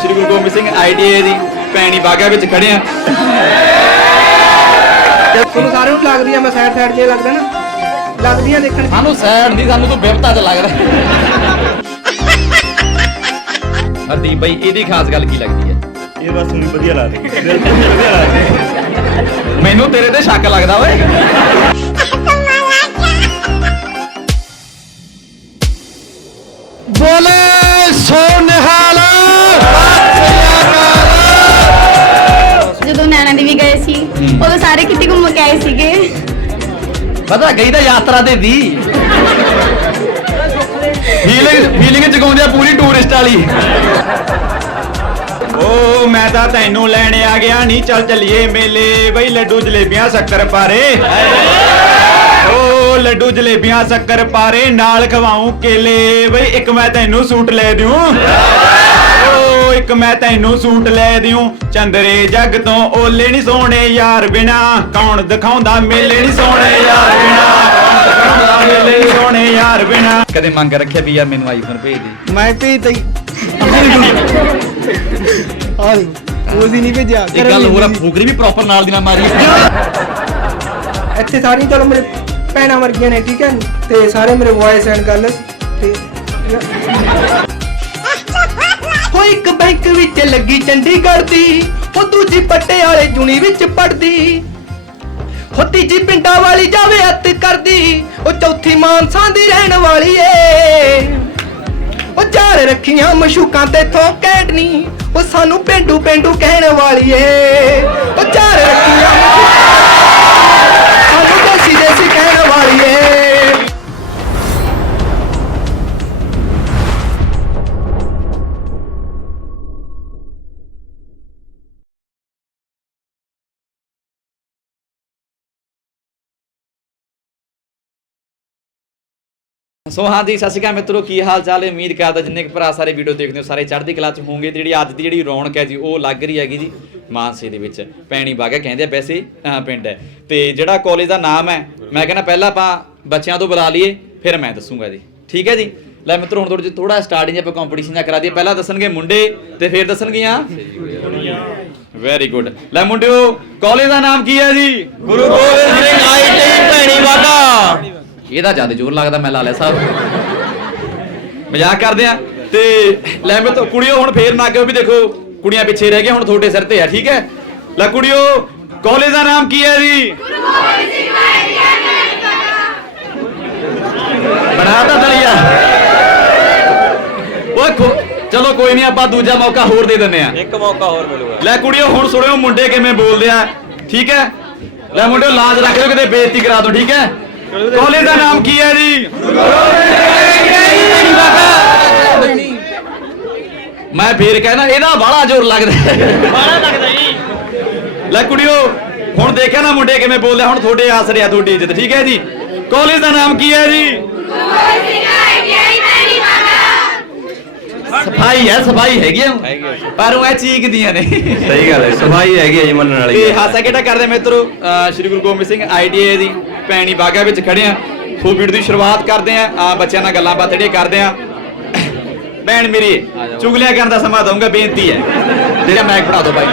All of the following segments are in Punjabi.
ਸ਼੍ਰੀ ਗੁਰੂ ਗੋਬਿੰਦ ਸਿੰਘ ਆਈਟੀਆਈ ਦੀ ਪੈਣੀ ਬਾਗਾ ਵਿੱਚ ਖੜੇ ਆ। ਤੁਹਾਨੂੰ ਸਾਰਿਆਂ ਨੂੰ ਲੱਗਦੀ ਆ ਮੈਂ ਸਾਈਡ ਸਾਈਡ 'ਚ ਲੱਗਦਾ ਨਾ ਲੱਗਦੀਆਂ ਦੇਖਣ। ਸਾਨੂੰ ਸੈਡ ਨਹੀਂ ਸਾਨੂੰ ਤੂੰ ਬਿਪਤਾ ਚ ਲੱਗਦਾ। ਹਰਦੀਪ ਭਾਈ ਇਹਦੀ ਖਾਸ ਗੱਲ ਕੀ ਲੱਗਦੀ ਹੈ? ਇਹ ਬਸ ਮੈਨੂੰ ਵਧੀਆ ਲੱਗਦੀ ਬਿਲਕੁਲ ਵਧੀਆ ਲੱਗਦੀ ਮੈਨੂੰ ਤੇਰੇ ਤੇ ਸ਼ੱਕ ਲੱਗਦਾ ਓਏ। ਬੋਲੇ ਸਾਰੇ ਕਿਤੇ ਘੁੰਮ ਕੇ ਆਏ ਸੀਗੇ। ਪਤਾ ਗਈ ਤਾਂ ਯਾਤਰਾ ਤੇ ਦੀ ਫੀਲਿੰਗ ਫੀਲਿੰਗ ਜਗਾਉਂਦੇ ਆ ਪੂਰੀ ਟੂਰਿਸਟ ਵਾਲੀ। ਓ ਮੈਂ ਤਾਂ ਤੈਨੂੰ ਲੈਣ ਆ ਗਿਆ ਨਹੀਂ ਚੱਲ ਚੱਲੀਏ ਮੇਲੇ। ਬਈ ਲੱਡੂ ਜਲੇਬੀਆਂ ਸ਼ੱਕਰ ਪਾਰੇ। ਓ ਲੱਡੂ ਜਲੇਬੀਆਂ ਸ਼ੱਕਰ ਪਾਰੇ ਨਾਲ ਖਵਾਉਂ ਕੇਲੇ। ਬਈ ਇੱਕ ਮੈਂ ਤੈਨੂੰ ਸੂਟ ਲੈ ਦਿਉ। ਇੱਕ ਮੈਂ ਤੈਨੂੰ ਸੂਟ ਲੈ ਦਿਉ। ਚੰਦਰੇ ਜੱਗ ਤੋਂ ਓਲੇ ਨਹੀਂ ਸੋਹਣੇ ਯਾਰ ਬਿਨਾ। ਕੌਣ ਦਿਖਾਉਂਦਾ ਮੇਲੇ ਨਹੀਂ ਸੋਹਣੇ ਯਾਰ ਬਿਨਾ। ਕੌਣ ਦਿਖਾਉਂਦਾ ਮੇਲੇ ਨਹੀਂ ਸੋਹਣੇ ਯਾਰ ਬਿਨਾ। ਕਦੇ ਮੰਗ ਰੱਖਿਆ ਵੀ ਯਾਰ ਮੈਨੂੰ ਆਈਫੋਨ ਭੇਜ ਦੇ। ਮੈਂ ਭੇਜ ਤਈ ਆ ਦੇ ਉਹ ਸੀ ਨਹੀਂ ਭੇਜਿਆ। ਇੱਕ ਗੱਲ ਹੋਰ ਆ ਵੀ ਪ੍ਰੋਪਰ ਨਾਲ ਦੀ ਨਾਲ ਮਾਰੀ। ਇੱਥੇ ਸਾਰੀਆਂ ਚਲੋ ਮੇਰੇ ਭੈਣਾਂ ਵਰਗੀਆਂ ਨੇ ਠੀਕ ਹੈ? ਤੇ ਸਾਰੇ ਮੇਰੇ ਵੌਇਸ ਐਂਡ ਗੱਲ ਤੇ ਉਹ ਇੱਕ ਬੈਂਕ ਵਿੱਚ ਲੱਗੀ ਚੰਡੀਗੜ੍ਹ ਦੀ, ਉਹ ਦੂਜੀ ਪਟਿਆਲੇ ਜੁਨੀ ਵਿੱਚ ਪੜਦੀ ਉਹ ਤੀਜੀ ਪਿੰਡਾਂ ਵਾਲੀ ਜਾਵੇ ਅੱਤ ਕਰਦੀ, ਉਹ ਚੌਥੀ ਮਾਨਸਾ ਦੀ ਰਹਿਣ ਵਾਲੀ ਏ। ਉਹ ਚਾਰ ਰੱਖੀਆਂ ਮਸ਼ੂਕਾਂ ਤੇ ਥੋਂ ਕੈਟਨੀ ਉਹ ਸਾਨੂੰ ਪਿੰਡੂ ਪਿੰਡੂ ਕਹਿਣ ਵਾਲੀ ਏ। ਸੋ ਹਾਂਜੀ ਸਤਿ ਸ਼੍ਰੀ ਅਕਾਲ ਮਿੱਤਰੋ, ਕੀ ਹਾਲ ਚਾਲ ਹੈ? ਉਮੀਦ ਕਰਦਾ ਜਿੰਨੇ ਕੁ ਭਰਾ ਸਾਰੇ ਵੀਡੀਓ ਦੇਖਦੇ ਹੋ, ਸਾਰੇ ਚੜ੍ਹਦੀ ਕਲਾ ਚ ਹੋਵੋਗੇ। ਤੇ ਜਿਹੜੀ ਅੱਜ ਦੀ ਜਿਹੜੀ ਰੌਣਕ ਹੈ ਜੀ, ਉਹ ਲੱਗ ਰਹੀ ਹੈਗੀ ਜੀ ਮਾਨਸੇ ਦੇ ਵਿੱਚ। ਪੈਣੀ ਬਾਗਾ ਕਹਿੰਦੇ ਆ ਵੈਸੇ ਪਿੰਡ ਹੈ। ਤੇ ਜਿਹੜਾ ਕਾਲਜ ਦਾ ਨਾਮ ਹੈ, ਮੈਂ ਕਹਿੰਦਾ ਪਹਿਲਾਂ ਆਪਾਂ ਬੱਚਿਆਂ ਤੋਂ ਬੁਲਾ ਲਈਏ, ਫਿਰ ਮੈਂ ਦੱਸੂਗਾ ਜੀ। ਠੀਕ ਹੈ ਜੀ? ਲੈ ਮਿੱਤਰੋ, ਹੁਣ ਥੋੜਾ ਥੋੜਾ ਸਟਾਰਟਿੰਗ ਆਪਾਂ ਕੰਪੀਟੀਸ਼ਨ ਦਾ ਕਰਾ ਦਈਏ। ਪਹਿਲਾਂ ਦੱਸਣਗੇ ਮੁੰਡੇ ਤੇ ਫਿਰ ਦੱਸਣਗੀਆਂ। ਵੈਰੀ ਗੁੱਡ ਲੈ ਮੁੰਡਿਓ ਕਾਲਜ ਦਾ ਨਾਮ ਕੀ ਹੈ ਜੀ? ਗੁਰੂ ਗੋਬਿੰਦ ਸਿੰਘ ਆਈਟੀ ਪੈਣੀ ਬਾਗਾ। ਇਹਦਾ ਜ਼ਿਆਦਾ ਜ਼ੋਰ ਲੱਗਦਾ ਮੈਂ ਲਾਲਿਆ ਸਾਹਿਬ ਮਜ਼ਾਕ ਕਰਦੇ ਆ। ਤੇ ਲੈ ਮੈਂ ਤਾਂ ਕੁੜੀਓ ਹੁਣ ਫੇਰ ਨਾ ਕਿਉਂ ਵੀ ਦੇਖੋ ਕੁੜੀਆਂ ਪਿੱਛੇ ਰਹਿ ਗਈਆਂ ਹੁਣ ਤੁਹਾਡੇ ਸਿਰ ਤੇ ਆ ਠੀਕ ਹੈ? ਲੈ ਕੁੜੀਓ ਕਾਲਜ ਦਾ ਨਾਮ ਕੀ ਹੈ ਜੀ? ਬਣਾਤਾ ਦਲੀਆ। ਓਏ ਚਲੋ ਕੋਈ ਨਹੀਂ ਆਪਾਂ ਦੂਜਾ ਮੌਕਾ ਹੋਰ ਦੇ ਦਿੰਨੇ ਆ। ਇੱਕ ਮੌਕਾ ਹੋਰ ਮਿਲੂਗਾ। ਲੈ ਕੁੜੀਓ ਹੁਣ ਸੁਣਿਓ ਮੁੰਡੇ ਕਿਵੇਂ ਬੋਲਦੇ ਆ ਠੀਕ ਹੈ? ਲੈ ਮੁੰਡਿਓ ਲਾਜ ਰੱਖ ਲਿਓ ਕਿਤੇ ਬੇਇੱਜ਼ਤੀ ਕਰਾ ਦੋ ਠੀਕ ਹੈ? ਕਾਲਜ ਦਾ ਨਾਮ ਕੀ ਹੈ ਜੀ? ਮੈਂ ਫੇਰ ਕਹਿਣਾ ਇਹਦਾ ਬਾਹਲਾ ਜ਼ੋਰ ਲੱਗਦਾ ਬਾਹਲਾ ਲੱਗਦਾ ਜੀ। ਲੈ ਕੁੜੀਓ ਹੁਣ ਦੇਖਿਆ ਨਾ ਮੁੰਡੇ ਕਿਵੇਂ ਬੋਲਦੇ ਆ, ਹੁਣ ਤੁਹਾਡੇ ਆਸਰੇ ਆ ਤੁਹਾਡੀ ਇੱਜ਼ਤ ਠੀਕ ਹੈ ਜੀ? ਕਾਲਜ ਦਾ ਨਾਮ ਕੀ ਹੈ ਜੀ? ਸਫ਼ਾਈ ਹੈ ਸਫ਼ਾਈ ਹੈਗੀ ਆ। ਪਰ ਉਹ ਐ ਚੀਕਦੀਆਂ ਨੇ। ਸਹੀ ਗੱਲ ਹੈ ਸਫ਼ਾਈ ਹੈਗੀ ਹੈ ਜੀ ਮੰਨਣ ਵਾਲੀ ਤੇ ਹਾਸਾ ਕਿਹੜਾ ਕਰਦੇ ਮਿੱਤਰੋ? ਸ਼੍ਰੀ ਗੁਰੂ ਗੋਬਿੰਦ ਸਿੰਘ ਆਈਟੀਆਈ ਦੀ। ਪੈਣੀ ਬਾਗਾ ਵਿੱਚ ਖੜੇ ਆ। ਸੋ ਵੀਡੀਓ ਦੀ ਸ਼ੁਰੂਆਤ ਕਰਦੇ ਆ। ਆ ਬੱਚਿਆਂ ਨਾਲ ਗੱਲਾਂ ਬਾਤਾਂ ਜਿਹੜੀਆਂ ਕਰਦੇ ਆ। ਭੈਣ ਮੇਰੀ ਚੁਗਲੀਆਂ ਕਰਨ ਦਾ ਸਮਾਂ ਦਊਂਗਾ, ਬੇਨਤੀ ਹੈ। ਜਿਹੜਾ ਮੈਕ ਫੜਾ ਦਿਓ ਬਾਈ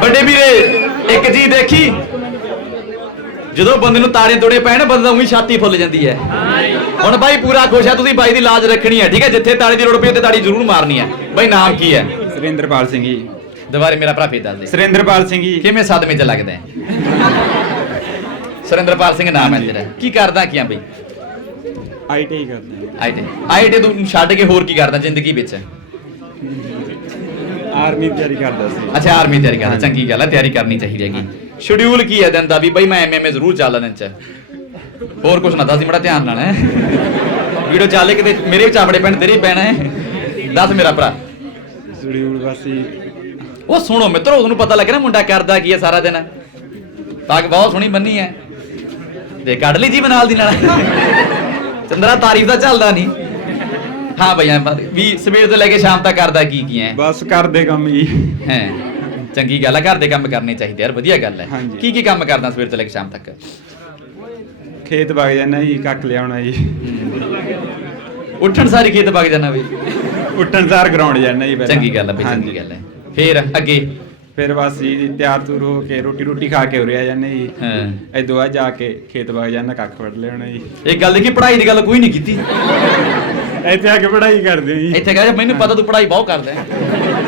ਵੱਡੇ ਵੀਰੇ, ਇੱਕ ਜੀ ਦੇਖੀ। ਜਦੋਂ ਬੰਦੇ ਨੂੰ ਤਾੜੇ ਤੋੜੇ ਪੈਣ ਬੰਦੇ ਦਾ ਉਹੀ ਛਾਤੀ ਫੁੱਲ ਜਾਂਦੀ ਹੈ। ਹੁਣ ਬਾਈ ਪੂਰਾ ਖੁਸ਼ ਆ ਤੁਸੀਂ ਬਾਈ ਦੀ ਲਾਜ ਰੱਖਣੀ ਹੈ ਠੀਕ ਹੈ? ਜਿੱਥੇ ਤਾੜੀ ਦੀ ਲੋੜ ਪਈ ਉੱਥੇ ਤਾੜੀ ਜ਼ਰੂਰ ਮਾਰਨੀ ਹੈ। ਬਾਈ ਨਾਮ ਕੀ ਹੈ? ਸੁਰਿੰਦਰਪਾਲ ਸਿੰਘ ਜੀ। ਦੁਬਾਰੇ ਮੇਰਾ ਭਰਾ ਫੇਰ ਦੱਸ ਦੇ। ਸੁਰਿੰਦਰਪਾਲ ਸਿੰਘ ਜੀ। ਕਿਵੇਂ ਸਦਮੇ ਚ ਲੱਗਦਾ ਹੈ? ਸੁਰਿੰਦਰਪਾਲ ਸਿੰਘ ਨਾਮ ਹੈ ਤੇਰਾ। ਕੀ ਕਰਦਾ ਕੀ ਆ ਬਈ? ਆਈਟੀ ਕਰਦੇ। ਆਈਟੀ ਆਈਟੀ ਤੂੰ ਛੱਡ ਕੇ ਹੋਰ ਕੀ ਕਰਦਾ ਜ਼ਿੰਦਗੀ ਵਿੱਚ? ਆਰਮੀ ਤਿਆਰੀ ਕਰਦਾ ਸੀ। ਅੱਛਾ ਆਰਮੀ ਤਿਆਰੀ ਕਰਦਾ। ਚੰਗੀ ਗੱਲ ਹੈ ਤਿਆਰੀ ਕਰਨੀ ਚਾਹੀਦੀ ਹੈਗੀ। ਸ਼ਡਿਊਲ ਕੀ ਹੈ ਦਿਨ ਦਾ ਵੀ ਬਈ ਮੈਂ ਐਮਐਮਏ ਜ਼ਰੂਰ ਚੱਲਦਾ ਦਿਨ ਚ। ਹੋਰ ਕੁਝ ਨਾ ਦੱਸ ਬੜਾ ਧਿਆਨ ਨਾਲ ਹੈ। ਵੀਡੀਓ ਚੱਲੇ ਕਿਤੇ ਮੇਰੇ ਵੀ ਚਾਪੜੇ ਪੈਣ ਤੇਰੇ ਹੀ ਪੈਣਾ ਹੈ। ਦੱਸ ਮੇਰਾ ਭਰਾ। ਸ਼ਡਿਊਲ ਜੀ ਉਹ ਸੁਣੋ ਮਿੱਤਰੋ ਤੁਹਾਨੂੰ ਪਤਾ ਲੱਗੇ ਨਾ ਮੁੰਡਾ ਕਰਦਾ ਕੀ ਹੈ ਸਾਰਾ ਦਿਨ। ਪੱਗ ਬਹੁਤ ਸੋਹਣੀ ਬੰਨੀ ਹੈ। ਤੇ ਕੱਢ ਲਈ ਜੀ ਨਾਲ ਦੀ ਨਾਲ। ਚੰਦਰਾ ਤਾਰੀਫ ਦਾ ਚੱਲਦਾ ਨਹੀਂ। ਹਾਂ ਭਈਆ ਵੀ ਸਵੇਰ ਤੋਂ ਲੈ ਕੇ ਸ਼ਾਮ ਤੱਕ ਕਰਦਾ ਕੀ ਕੀ ਹੈ। ਬਸ ਕਰਦੇ ਕੰਮ ਜੀ। ਹੈ। ਚੰਗੀ ਗੱਲ ਹੈ ਘਰ ਦੇ ਕੰਮ ਕਰਨੇ ਚਾਹੀਦੇ ਯਾਰ ਵਧੀਆ ਗੱਲ ਹੈ ਹਾਂਜੀ। ਕੀ ਕੀ ਕੰਮ ਕਰਦਾ ਸਵੇਰ ਤੋਂ ਲੈ ਕੇ ਸ਼ਾਮ ਤੱਕ? ਖੇਤ ਵਗ ਜਾਣਾ ਜੀ ਕੱਖ ਲਿਆਉਣਾ ਜੀ। ਉੱਠਣ ਸਾਰੀ ਖੇਤ ਵਗ ਜਾਣਾ ਬਈ ਉੱਠਣ ਸਾਰ ਗਰਾਊਂਡ ਜਾਣਾ ਜੀ ਪਹਿਲਾਂ। ਚੰਗੀ ਗੱਲ ਹੈ ਬਈ ਚੰਗੀ। ਗੱਲ ਹੈ ਫੇਰ ਅੱਗੇ? ਫਿਰ ਬਸ ਜੀ ਤਿਆਰ ਤੁਰ ਹੋ ਕੇ ਰੋਟੀ ਰੋਟੀ ਖਾ ਕੇ ਉਰਿਆ ਜਾਂਦੇ ਜੀ। ਹਾਂ। ਇਦੋਂ ਬਾਅਦ ਜਾ ਕੇ ਖੇਤ ਵਗ ਜਾਣਾ ਕੱਖ ਫੜ ਲਿਆਉਣਾ ਜੀ। ਇਹ ਗੱਲ ਦੇਖੀ ਪੜ੍ਹਾਈ ਦੀ ਗੱਲ ਕੋਈ ਨਹੀਂ ਕੀਤੀ। ਇੱਥੇ ਆ ਕੇ ਪੜ੍ਹਾਈ ਕਰਦੇ ਹਾਂ ਜੀ। ਇੱਥੇ ਕਹਿੰਦੇ ਮੈਨੂੰ ਪਤਾ ਤੂੰ ਪੜ੍ਹਾਈ ਬਹੁਤ ਕਰਦਾ। ਹੈ।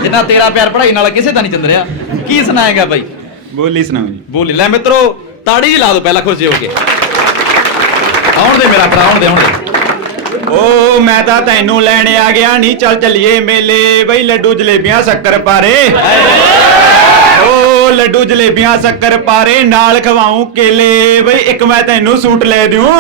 ਜਿੰਨਾ ਤੇਰਾ ਪਿਆਰ ਪੜ੍ਹਾਈ ਨਾਲ ਕਿਸੇ ਦਾ ਨਹੀਂ ਚੰਦਰਿਆ ਕੀ ਸੁਣਾਏਗਾ ਬਾਈ? ਬੋਲੀ ਸੁਣਾਓ ਜੀ। ਬੋਲੀ। ਲੈ ਮਿੱਤਰੋ ਤਾੜੀ ਲਾ ਦਿਓ ਪਹਿਲਾਂ ਖੁਸ਼ ਹੋ ਕੇ। ਆਉਣ ਦੇ ਮੇਰਾ ਭਰਾ ਆਉਣ ਦੇ ਆਉਣ ਦੇ। ਓ ਮੈਂ ਤਾਂ ਤੈਨੂੰ ਲੈਣ ਆ ਗਿਆ ਨਹੀਂ ਚੱਲ ਚੱਲੀਏ ਮੇਲੇ। ਬਈ ਲੱਡੂ ਜਲੇਬੀਆਂ ਸ਼ੱਕਰ ਪਾਰੇ। ਓ ਲੱਡੂ ਜਲੇਬੀਆਂ ਸ਼ੱਕਰ ਪਾਰੇ ਨਾਲ ਖਵਾਉਂ ਕੇਲੇ। ਬਈ ਇੱਕ ਮੈਂ ਤੈਨੂੰ ਸੂਟ ਲੈ ਦਿਉ।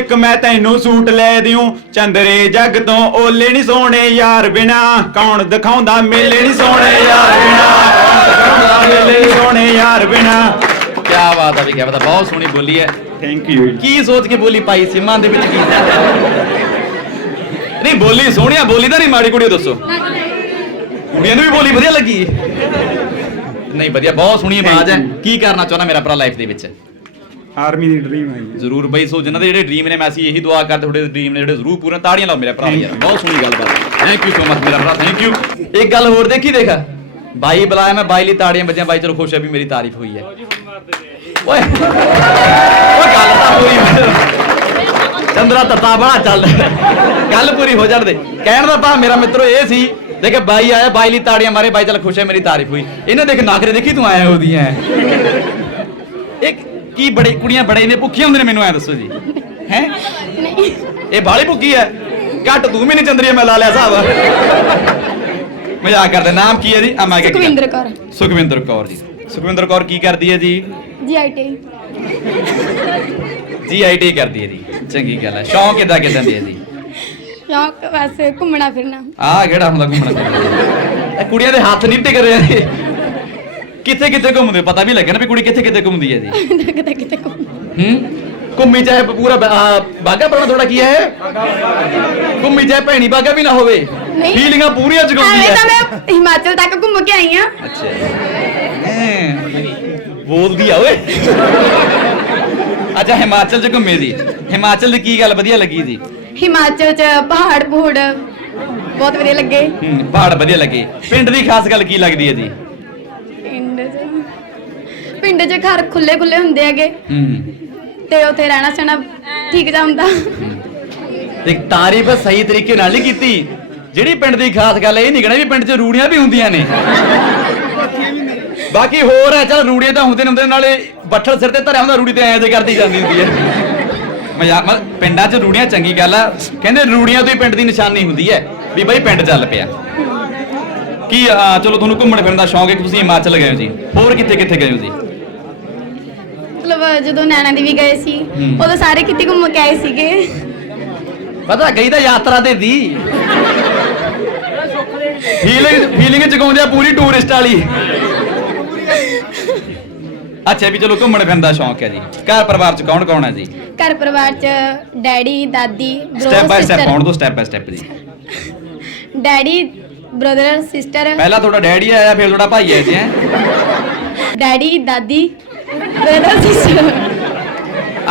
ਇੱਕ ਮੈਂ ਤੈਨੂੰ ਸੂਟ ਲੈ ਦਿਉ। ਚੰਦਰੇ ਜੱਗ ਤੋਂ ਓਲੇ ਨਹੀਂ ਸੋਹਣੇ ਯਾਰ ਬਿਨਾ। ਕੌਣ ਦਿਖਾਉਂਦਾ ਮੇਲੇ ਨਹੀਂ ਸੋਹਣੇ ਯਾਰ ਬਿਨਾ। ਕੌਣ ਦਿਖਾਉਂਦਾ ਮੇਲੇ ਨਹੀਂ ਸੋਹਣੇ ਯਾਰ ਬਿਨਾ। ਕੀ ਬਾਤ ਹੈ ਵੀ ਕੀ ਪਤਾ ਬਹੁਤ ਸੋਹਣੀ ਬੋਲੀ ਹੈ। ਥੈਂਕ ਯੂ ਕੀ ਸੋਚ ਕੇ ਬੋਲੀ ਪਾਈ ਸੀ ਮਨ ਦੇ ਵਿੱਚ ਕੀ? ਨਹੀਂ ਬੋਲੀ ਸੋਹਣੀਆ ਬੋਲੀ ਤਾਂ ਨਹੀਂ ਮਾੜੀ ਕੁੜੀ ਦੱਸੋ। ਕੁੜੀਆਂ ਨੂੰ ਵੀ ਬੋਲੀ ਵਧੀਆ ਲੱਗੀ। ਨਹੀਂ ਵਧੀਆ ਬਹੁਤ ਸੋਹਣੀ ਆਵਾਜ਼ ਹੈ। ਕੀ ਕਰਨਾ ਚਾਹੁੰਦਾ ਮੇਰਾ ਭਰਾ ਲਾਈਫ ਦੇ ਵਿੱਚ? ਆਰਮੀ ਦੀ ਡ੍ਰੀਮ ਹੈ ਜੀ। ਜ਼ਰੂਰ ਬਈ ਸੋ ਜਿਨ੍ਹਾਂ ਦੇ ਜਿਹੜੇ ਡ੍ਰੀਮ ਨੇ ਮੈਂ ਅਸੀਂ ਇਹੀ ਦੁਆ ਕਰਦੇ ਤੁਹਾਡੇ ਡ੍ਰੀਮ ਨੇ ਜਿਹੜੇ ਜ਼ਰੂਰ ਪੂਰਨ ਤਾੜੀਆਂ ਲਾਓ ਮੇਰੇ ਭਰਾ ਯਾਰ ਬਹੁਤ ਸੋਹਣੀ ਗੱਲ ਬਾਤ। ਥੈਂਕ ਯੂ ਸੋ ਮਚ ਮੇਰਾ ਭਰਾ ਥੈਂਕ ਯੂ ਇੱਕ ਗੱਲ ਹੋਰ ਦੇਖੀ ਦੇਖ। ਬਾਈ ਬੁਲਾਇਆ ਮੈਂ ਬਾਈ ਲਈ ਤਾੜੀਆਂ ਵੱਜੀਆਂ। ਬਾਈ ਚਲੋ ਖੁਸ਼ ਹੈ ਵੀ ਮੇਰੀ ਤਾਰੀਫ ਹੋਈ ਹੈ। ਓਏ ਓਏ ਗੱਲ ਤਾਂ ਪੂਰੀ ਹੋ- ਚੰਦਰਾ ਤੱਤਾ ਬੜਾ ਚੱਲ ਗੱਲ ਪੂਰੀ ਹੋ ਜਾਣ ਦੇ ਕਹਿਣ ਦਾ ਭਾਵ ਮੇਰਾ ਮਿੱਤਰੋ ਇਹ ਸੀ ਦੇਖ ਬਾਈ ਆਇਆ ਬਾਈ ਲਈ ਤਾੜੀਆਂ ਮਾਰੇ ਬਾਈ ਚਲ ਖੁਸ਼ ਹੈ ਮੇਰੀ ਤਾਰੀਫ ਹੋਈ। ਇਹਨੇ ਦੇਖ ਨਾਖਰੇ ਦੇਖੀ ਤੂੰ ਆਇਆ ਉਹਦੀਆਂ। ਇੱਕ ਕੀ ਬੜੇ ਕੁੜੀਆਂ ਬੜੇ ਨੇ ਭੁੱਖੀਆਂ ਹੁੰਦੇ ਨੇ ਮੈਨੂੰ ਐ ਦੱਸੋ ਜੀ। ਹੈ? ਨਹੀਂ। ਇਹ ਬਾਲੀ ਭੁੱਖੀ ਐ। ਘੱਟ ਤੂੰ ਵੀ ਨਹੀਂ ਚੰਦਰੀਆ ਮੈਂ ਲਾ ਲਿਆ ਹਿਸਾਬ। ਮਜ਼ਾਕ ਕਰਦੇ ਨਾਮ ਕੀ ਹੈ ਜੀ? ਆ ਮੈਂ ਕਿਹਾ ਕੀ ਸੁਖਵਿੰਦਰ ਕੌਰ। ਸੁਖਵਿੰਦਰ ਕੌਰ ਜੀ। ਸੁਖਵਿੰਦਰ ਕੌਰ ਕੀ ਕਰਦੀ ਹੈ ਜੀ? ਜੀ ਆਈਟੀ ਜੀ ਆਈਟੀ ਕਰਦੀ ਹੈ ਜੀ। ਚੰਗੀ ਗੱਲ ਹੈ ਸ਼ੌਂਕ ਕਿਦਾਂ ਕਿਦਾਂ ਦੀ ਹੈ ਜੀ? ਸ਼ੌਕ ਬਸ ਘੁੰਮਣਾ ਫਿਰਨਾ। ਆਹ ਕਿਹੜਾ ਹੁੰਦਾ ਘੁੰਮਣਾ ਫਿਰਨਾ? ਇਹ ਕੁੜੀਆਂ ਦੇ ਹੱਥ ਨਹੀਂ ਟਿਕ ਰਹੇ। ਜੀ ਕਿੱਥੇ ਕਿੱਥੇ ਘੁੰਮਦੇ? ਪਤਾ ਵੀ ਲੱਗਿਆ ਨਾ ਵੀ ਕੁੜੀ ਕਿੱਥੇ ਕਿੱਥੇ ਘੁੰਮਦੀ ਹੈ ਜੀ। ਕਿਤੇ ਕਿਤੇ ਘੁੰਮ ਹੂੰ? ਘੁੰਮੀ ਚਾਹੇ ਪੂਰਾ ਬ- ਆਹ, ਬਾਗਾ ਬਣਾ ਥੋੜਾ ਕੀ ਹੈ? ਘੁੰਮੀ ਚਾਹੇ ਭੈਣੀ ਬਾਗਾ ਵੀ ਨਾ ਹੋਵੇ। ਨਹੀਂ। ਫੀਲਿੰਗਾਂ ਪੂਰੀਆਂ ਜਗਾਉਂਦੀ ਐਵੇਂ ਹੈ। ਤਾਂ ਮੈਂ ਹਿਮਾਚਲ ਤੱਕ ਘੁੰਮ ਕੇ ਆਈ ਆ ਅੱਛਾ। ਹੈਂ, ਬੋਲਦੀ ਆ ਓਏ। ਅੱਛਾ ਹਿਮਾਚਲ ਚ ਘੁੰਮੇ ਦੀ। ਹਿਮਾਚਲ ਦੀ ਕੀ ਗੱਲ ਵਧੀਆ ਲੱਗੀ ਜੀ? ਹਿਮਾਚਲ ਚ ਪਹਾੜ ਪਹੂੜ ਬਹੁਤ ਵਧੀਆ ਲੱਗੇ। ਹੂੰ ਪਹਾੜ ਵਧੀਆ ਲੱਗੇ। ਪਿੰਡ ਦੀ ਖਾਸ ਗੱਲ ਕੀ ਲੱਗਦੀ ਹੈ ਜੀ? ਪਿੰਡ ਚ। ਪਿੰਡ ਚ ਘਰ ਖੁੱਲੇ ਖੁੱਲੇ ਹੁੰਦੇ ਹੈਗੇ। ਹੂੰ। ਤੇ ਉੱਥੇ ਰਹਿਣਾ ਸਹਿਣਾ ਠੀਕ ਜਾ ਹੁੰਦਾ। ਤੇ ਤਾਰੀਫ ਸਹੀ ਤਰੀਕੇ ਨਾਲ ਨਹੀਂ ਕੀਤੀ। ਜਿਹੜੀ ਪਿੰਡ ਦੀ ਖਾਸ ਗੱਲ ਇਹ ਨਹੀਂ ਕਹਣਾ ਵੀ ਪਿੰਡ 'ਚ ਰੂੜੀਆਂ ਵੀ ਹੁੰਦੀਆਂ ਨੇ। ਬਾਕੀ ਹੋਰ ਹੈ ਚਲ ਰੂੜੀਆਂ ਤਾਂ ਹੁੰਦੇ ਨੇ ਹੁੰਦੇ ਨਾਲੇ ਬੱਠਲ ਸਿਰ ਤੇ ਧਰਿਆ ਹੁੰਦਾ ਰੂੜੀ ਤੇ ਐਂ ਤੇ ਕਰਦੀ ਜਾਂਦੀ ਹੁੰਦੀ ਹੈ। ਮਜ਼ਾਕ ਮਤ ਪਿੰਡਾਂ 'ਚ ਰੂੜੀਆਂ ਚੰਗੀ ਗੱਲ ਆ। ਕਹਿੰਦੇ ਰੂੜੀਆਂ ਤੋਂ ਹੀ ਪਿੰਡ ਦੀ ਨਿਸ਼ਾਨੀ ਹੁੰਦੀ ਹੈ ਵੀ ਬਈ ਪਿੰਡ ਚੱਲ ਪਿਆ। ਕੀ ਆ, ਚਲੋ ਤੁਹਾਨੂੰ ਘੁੰਮਣ ਫਿਰਨ ਦਾ ਸ਼ੌਂਕ ਹੈ ਕਿ ਤੁਸੀਂ ਹਿਮਾਚਲ ਗਏ ਹੋ ਜੀ। ਹੋਰ ਕਿੱਥੇ ਕਿੱਥੇ ਗਏ ਹੋ ਜੀ? ਮਤਲਬ ਜਦੋਂ ਨੈਣਾ ਦੇਵੀ ਗਏ ਸੀ ਹੂੰ। ਉਦੋਂ ਸਾਰੇ ਕਿਤੇ ਘੁੰਮ ਕੇ ਆਏ ਸੀਗੇ। ਪਤਾ ਗਈ ਤਾਂ ਯਾਤਰਾ ਤੇ ਦੀ। ਫੀਲਿੰਗ ਫੀਲਿੰਗ ਜਗਾਉਂਦੇ ਆ ਪੂਰੀ ਟੂਰਿਸਟ ਵਾਲੀ। ਅੱਛਾ ਵੀ ਚਲੋ ਘੁੰਮਣ ਫਿਰਨ ਦਾ ਸ਼ੌਂਕ ਹੈ ਜੀ। ਘਰ ਪਰਿਵਾਰ ਚ ਕੌਣ ਕੌਣ ਹੈ ਜੀ? ਘਰ ਪਰਿਵਾਰ ਚ ਡੈਡੀ ਦਾਦੀ ਸਟੈਪ ਬਾਈ ਸਟੈਪ ਸਿਸਟਰ ਤੋਂ ਸਟੈਪ ਬਾਈ ਸਟੈਪ ਜੀ। ਡੈਡੀ ਬ੍ਰਦਰ ਸਿਸਟਰ ਪਹਿਲਾਂ ਤੁਹਾਡਾ ਡੈਡੀ ਆਇਆ ਫਿਰ ਤੁਹਾਡਾ ਭਾਈ ਆਇਆ ਜੀ ਹੈਂ? ਡੈਡੀ ਦਾਦੀ ਬ੍ਰਦਰ ਸਿਸਟਰ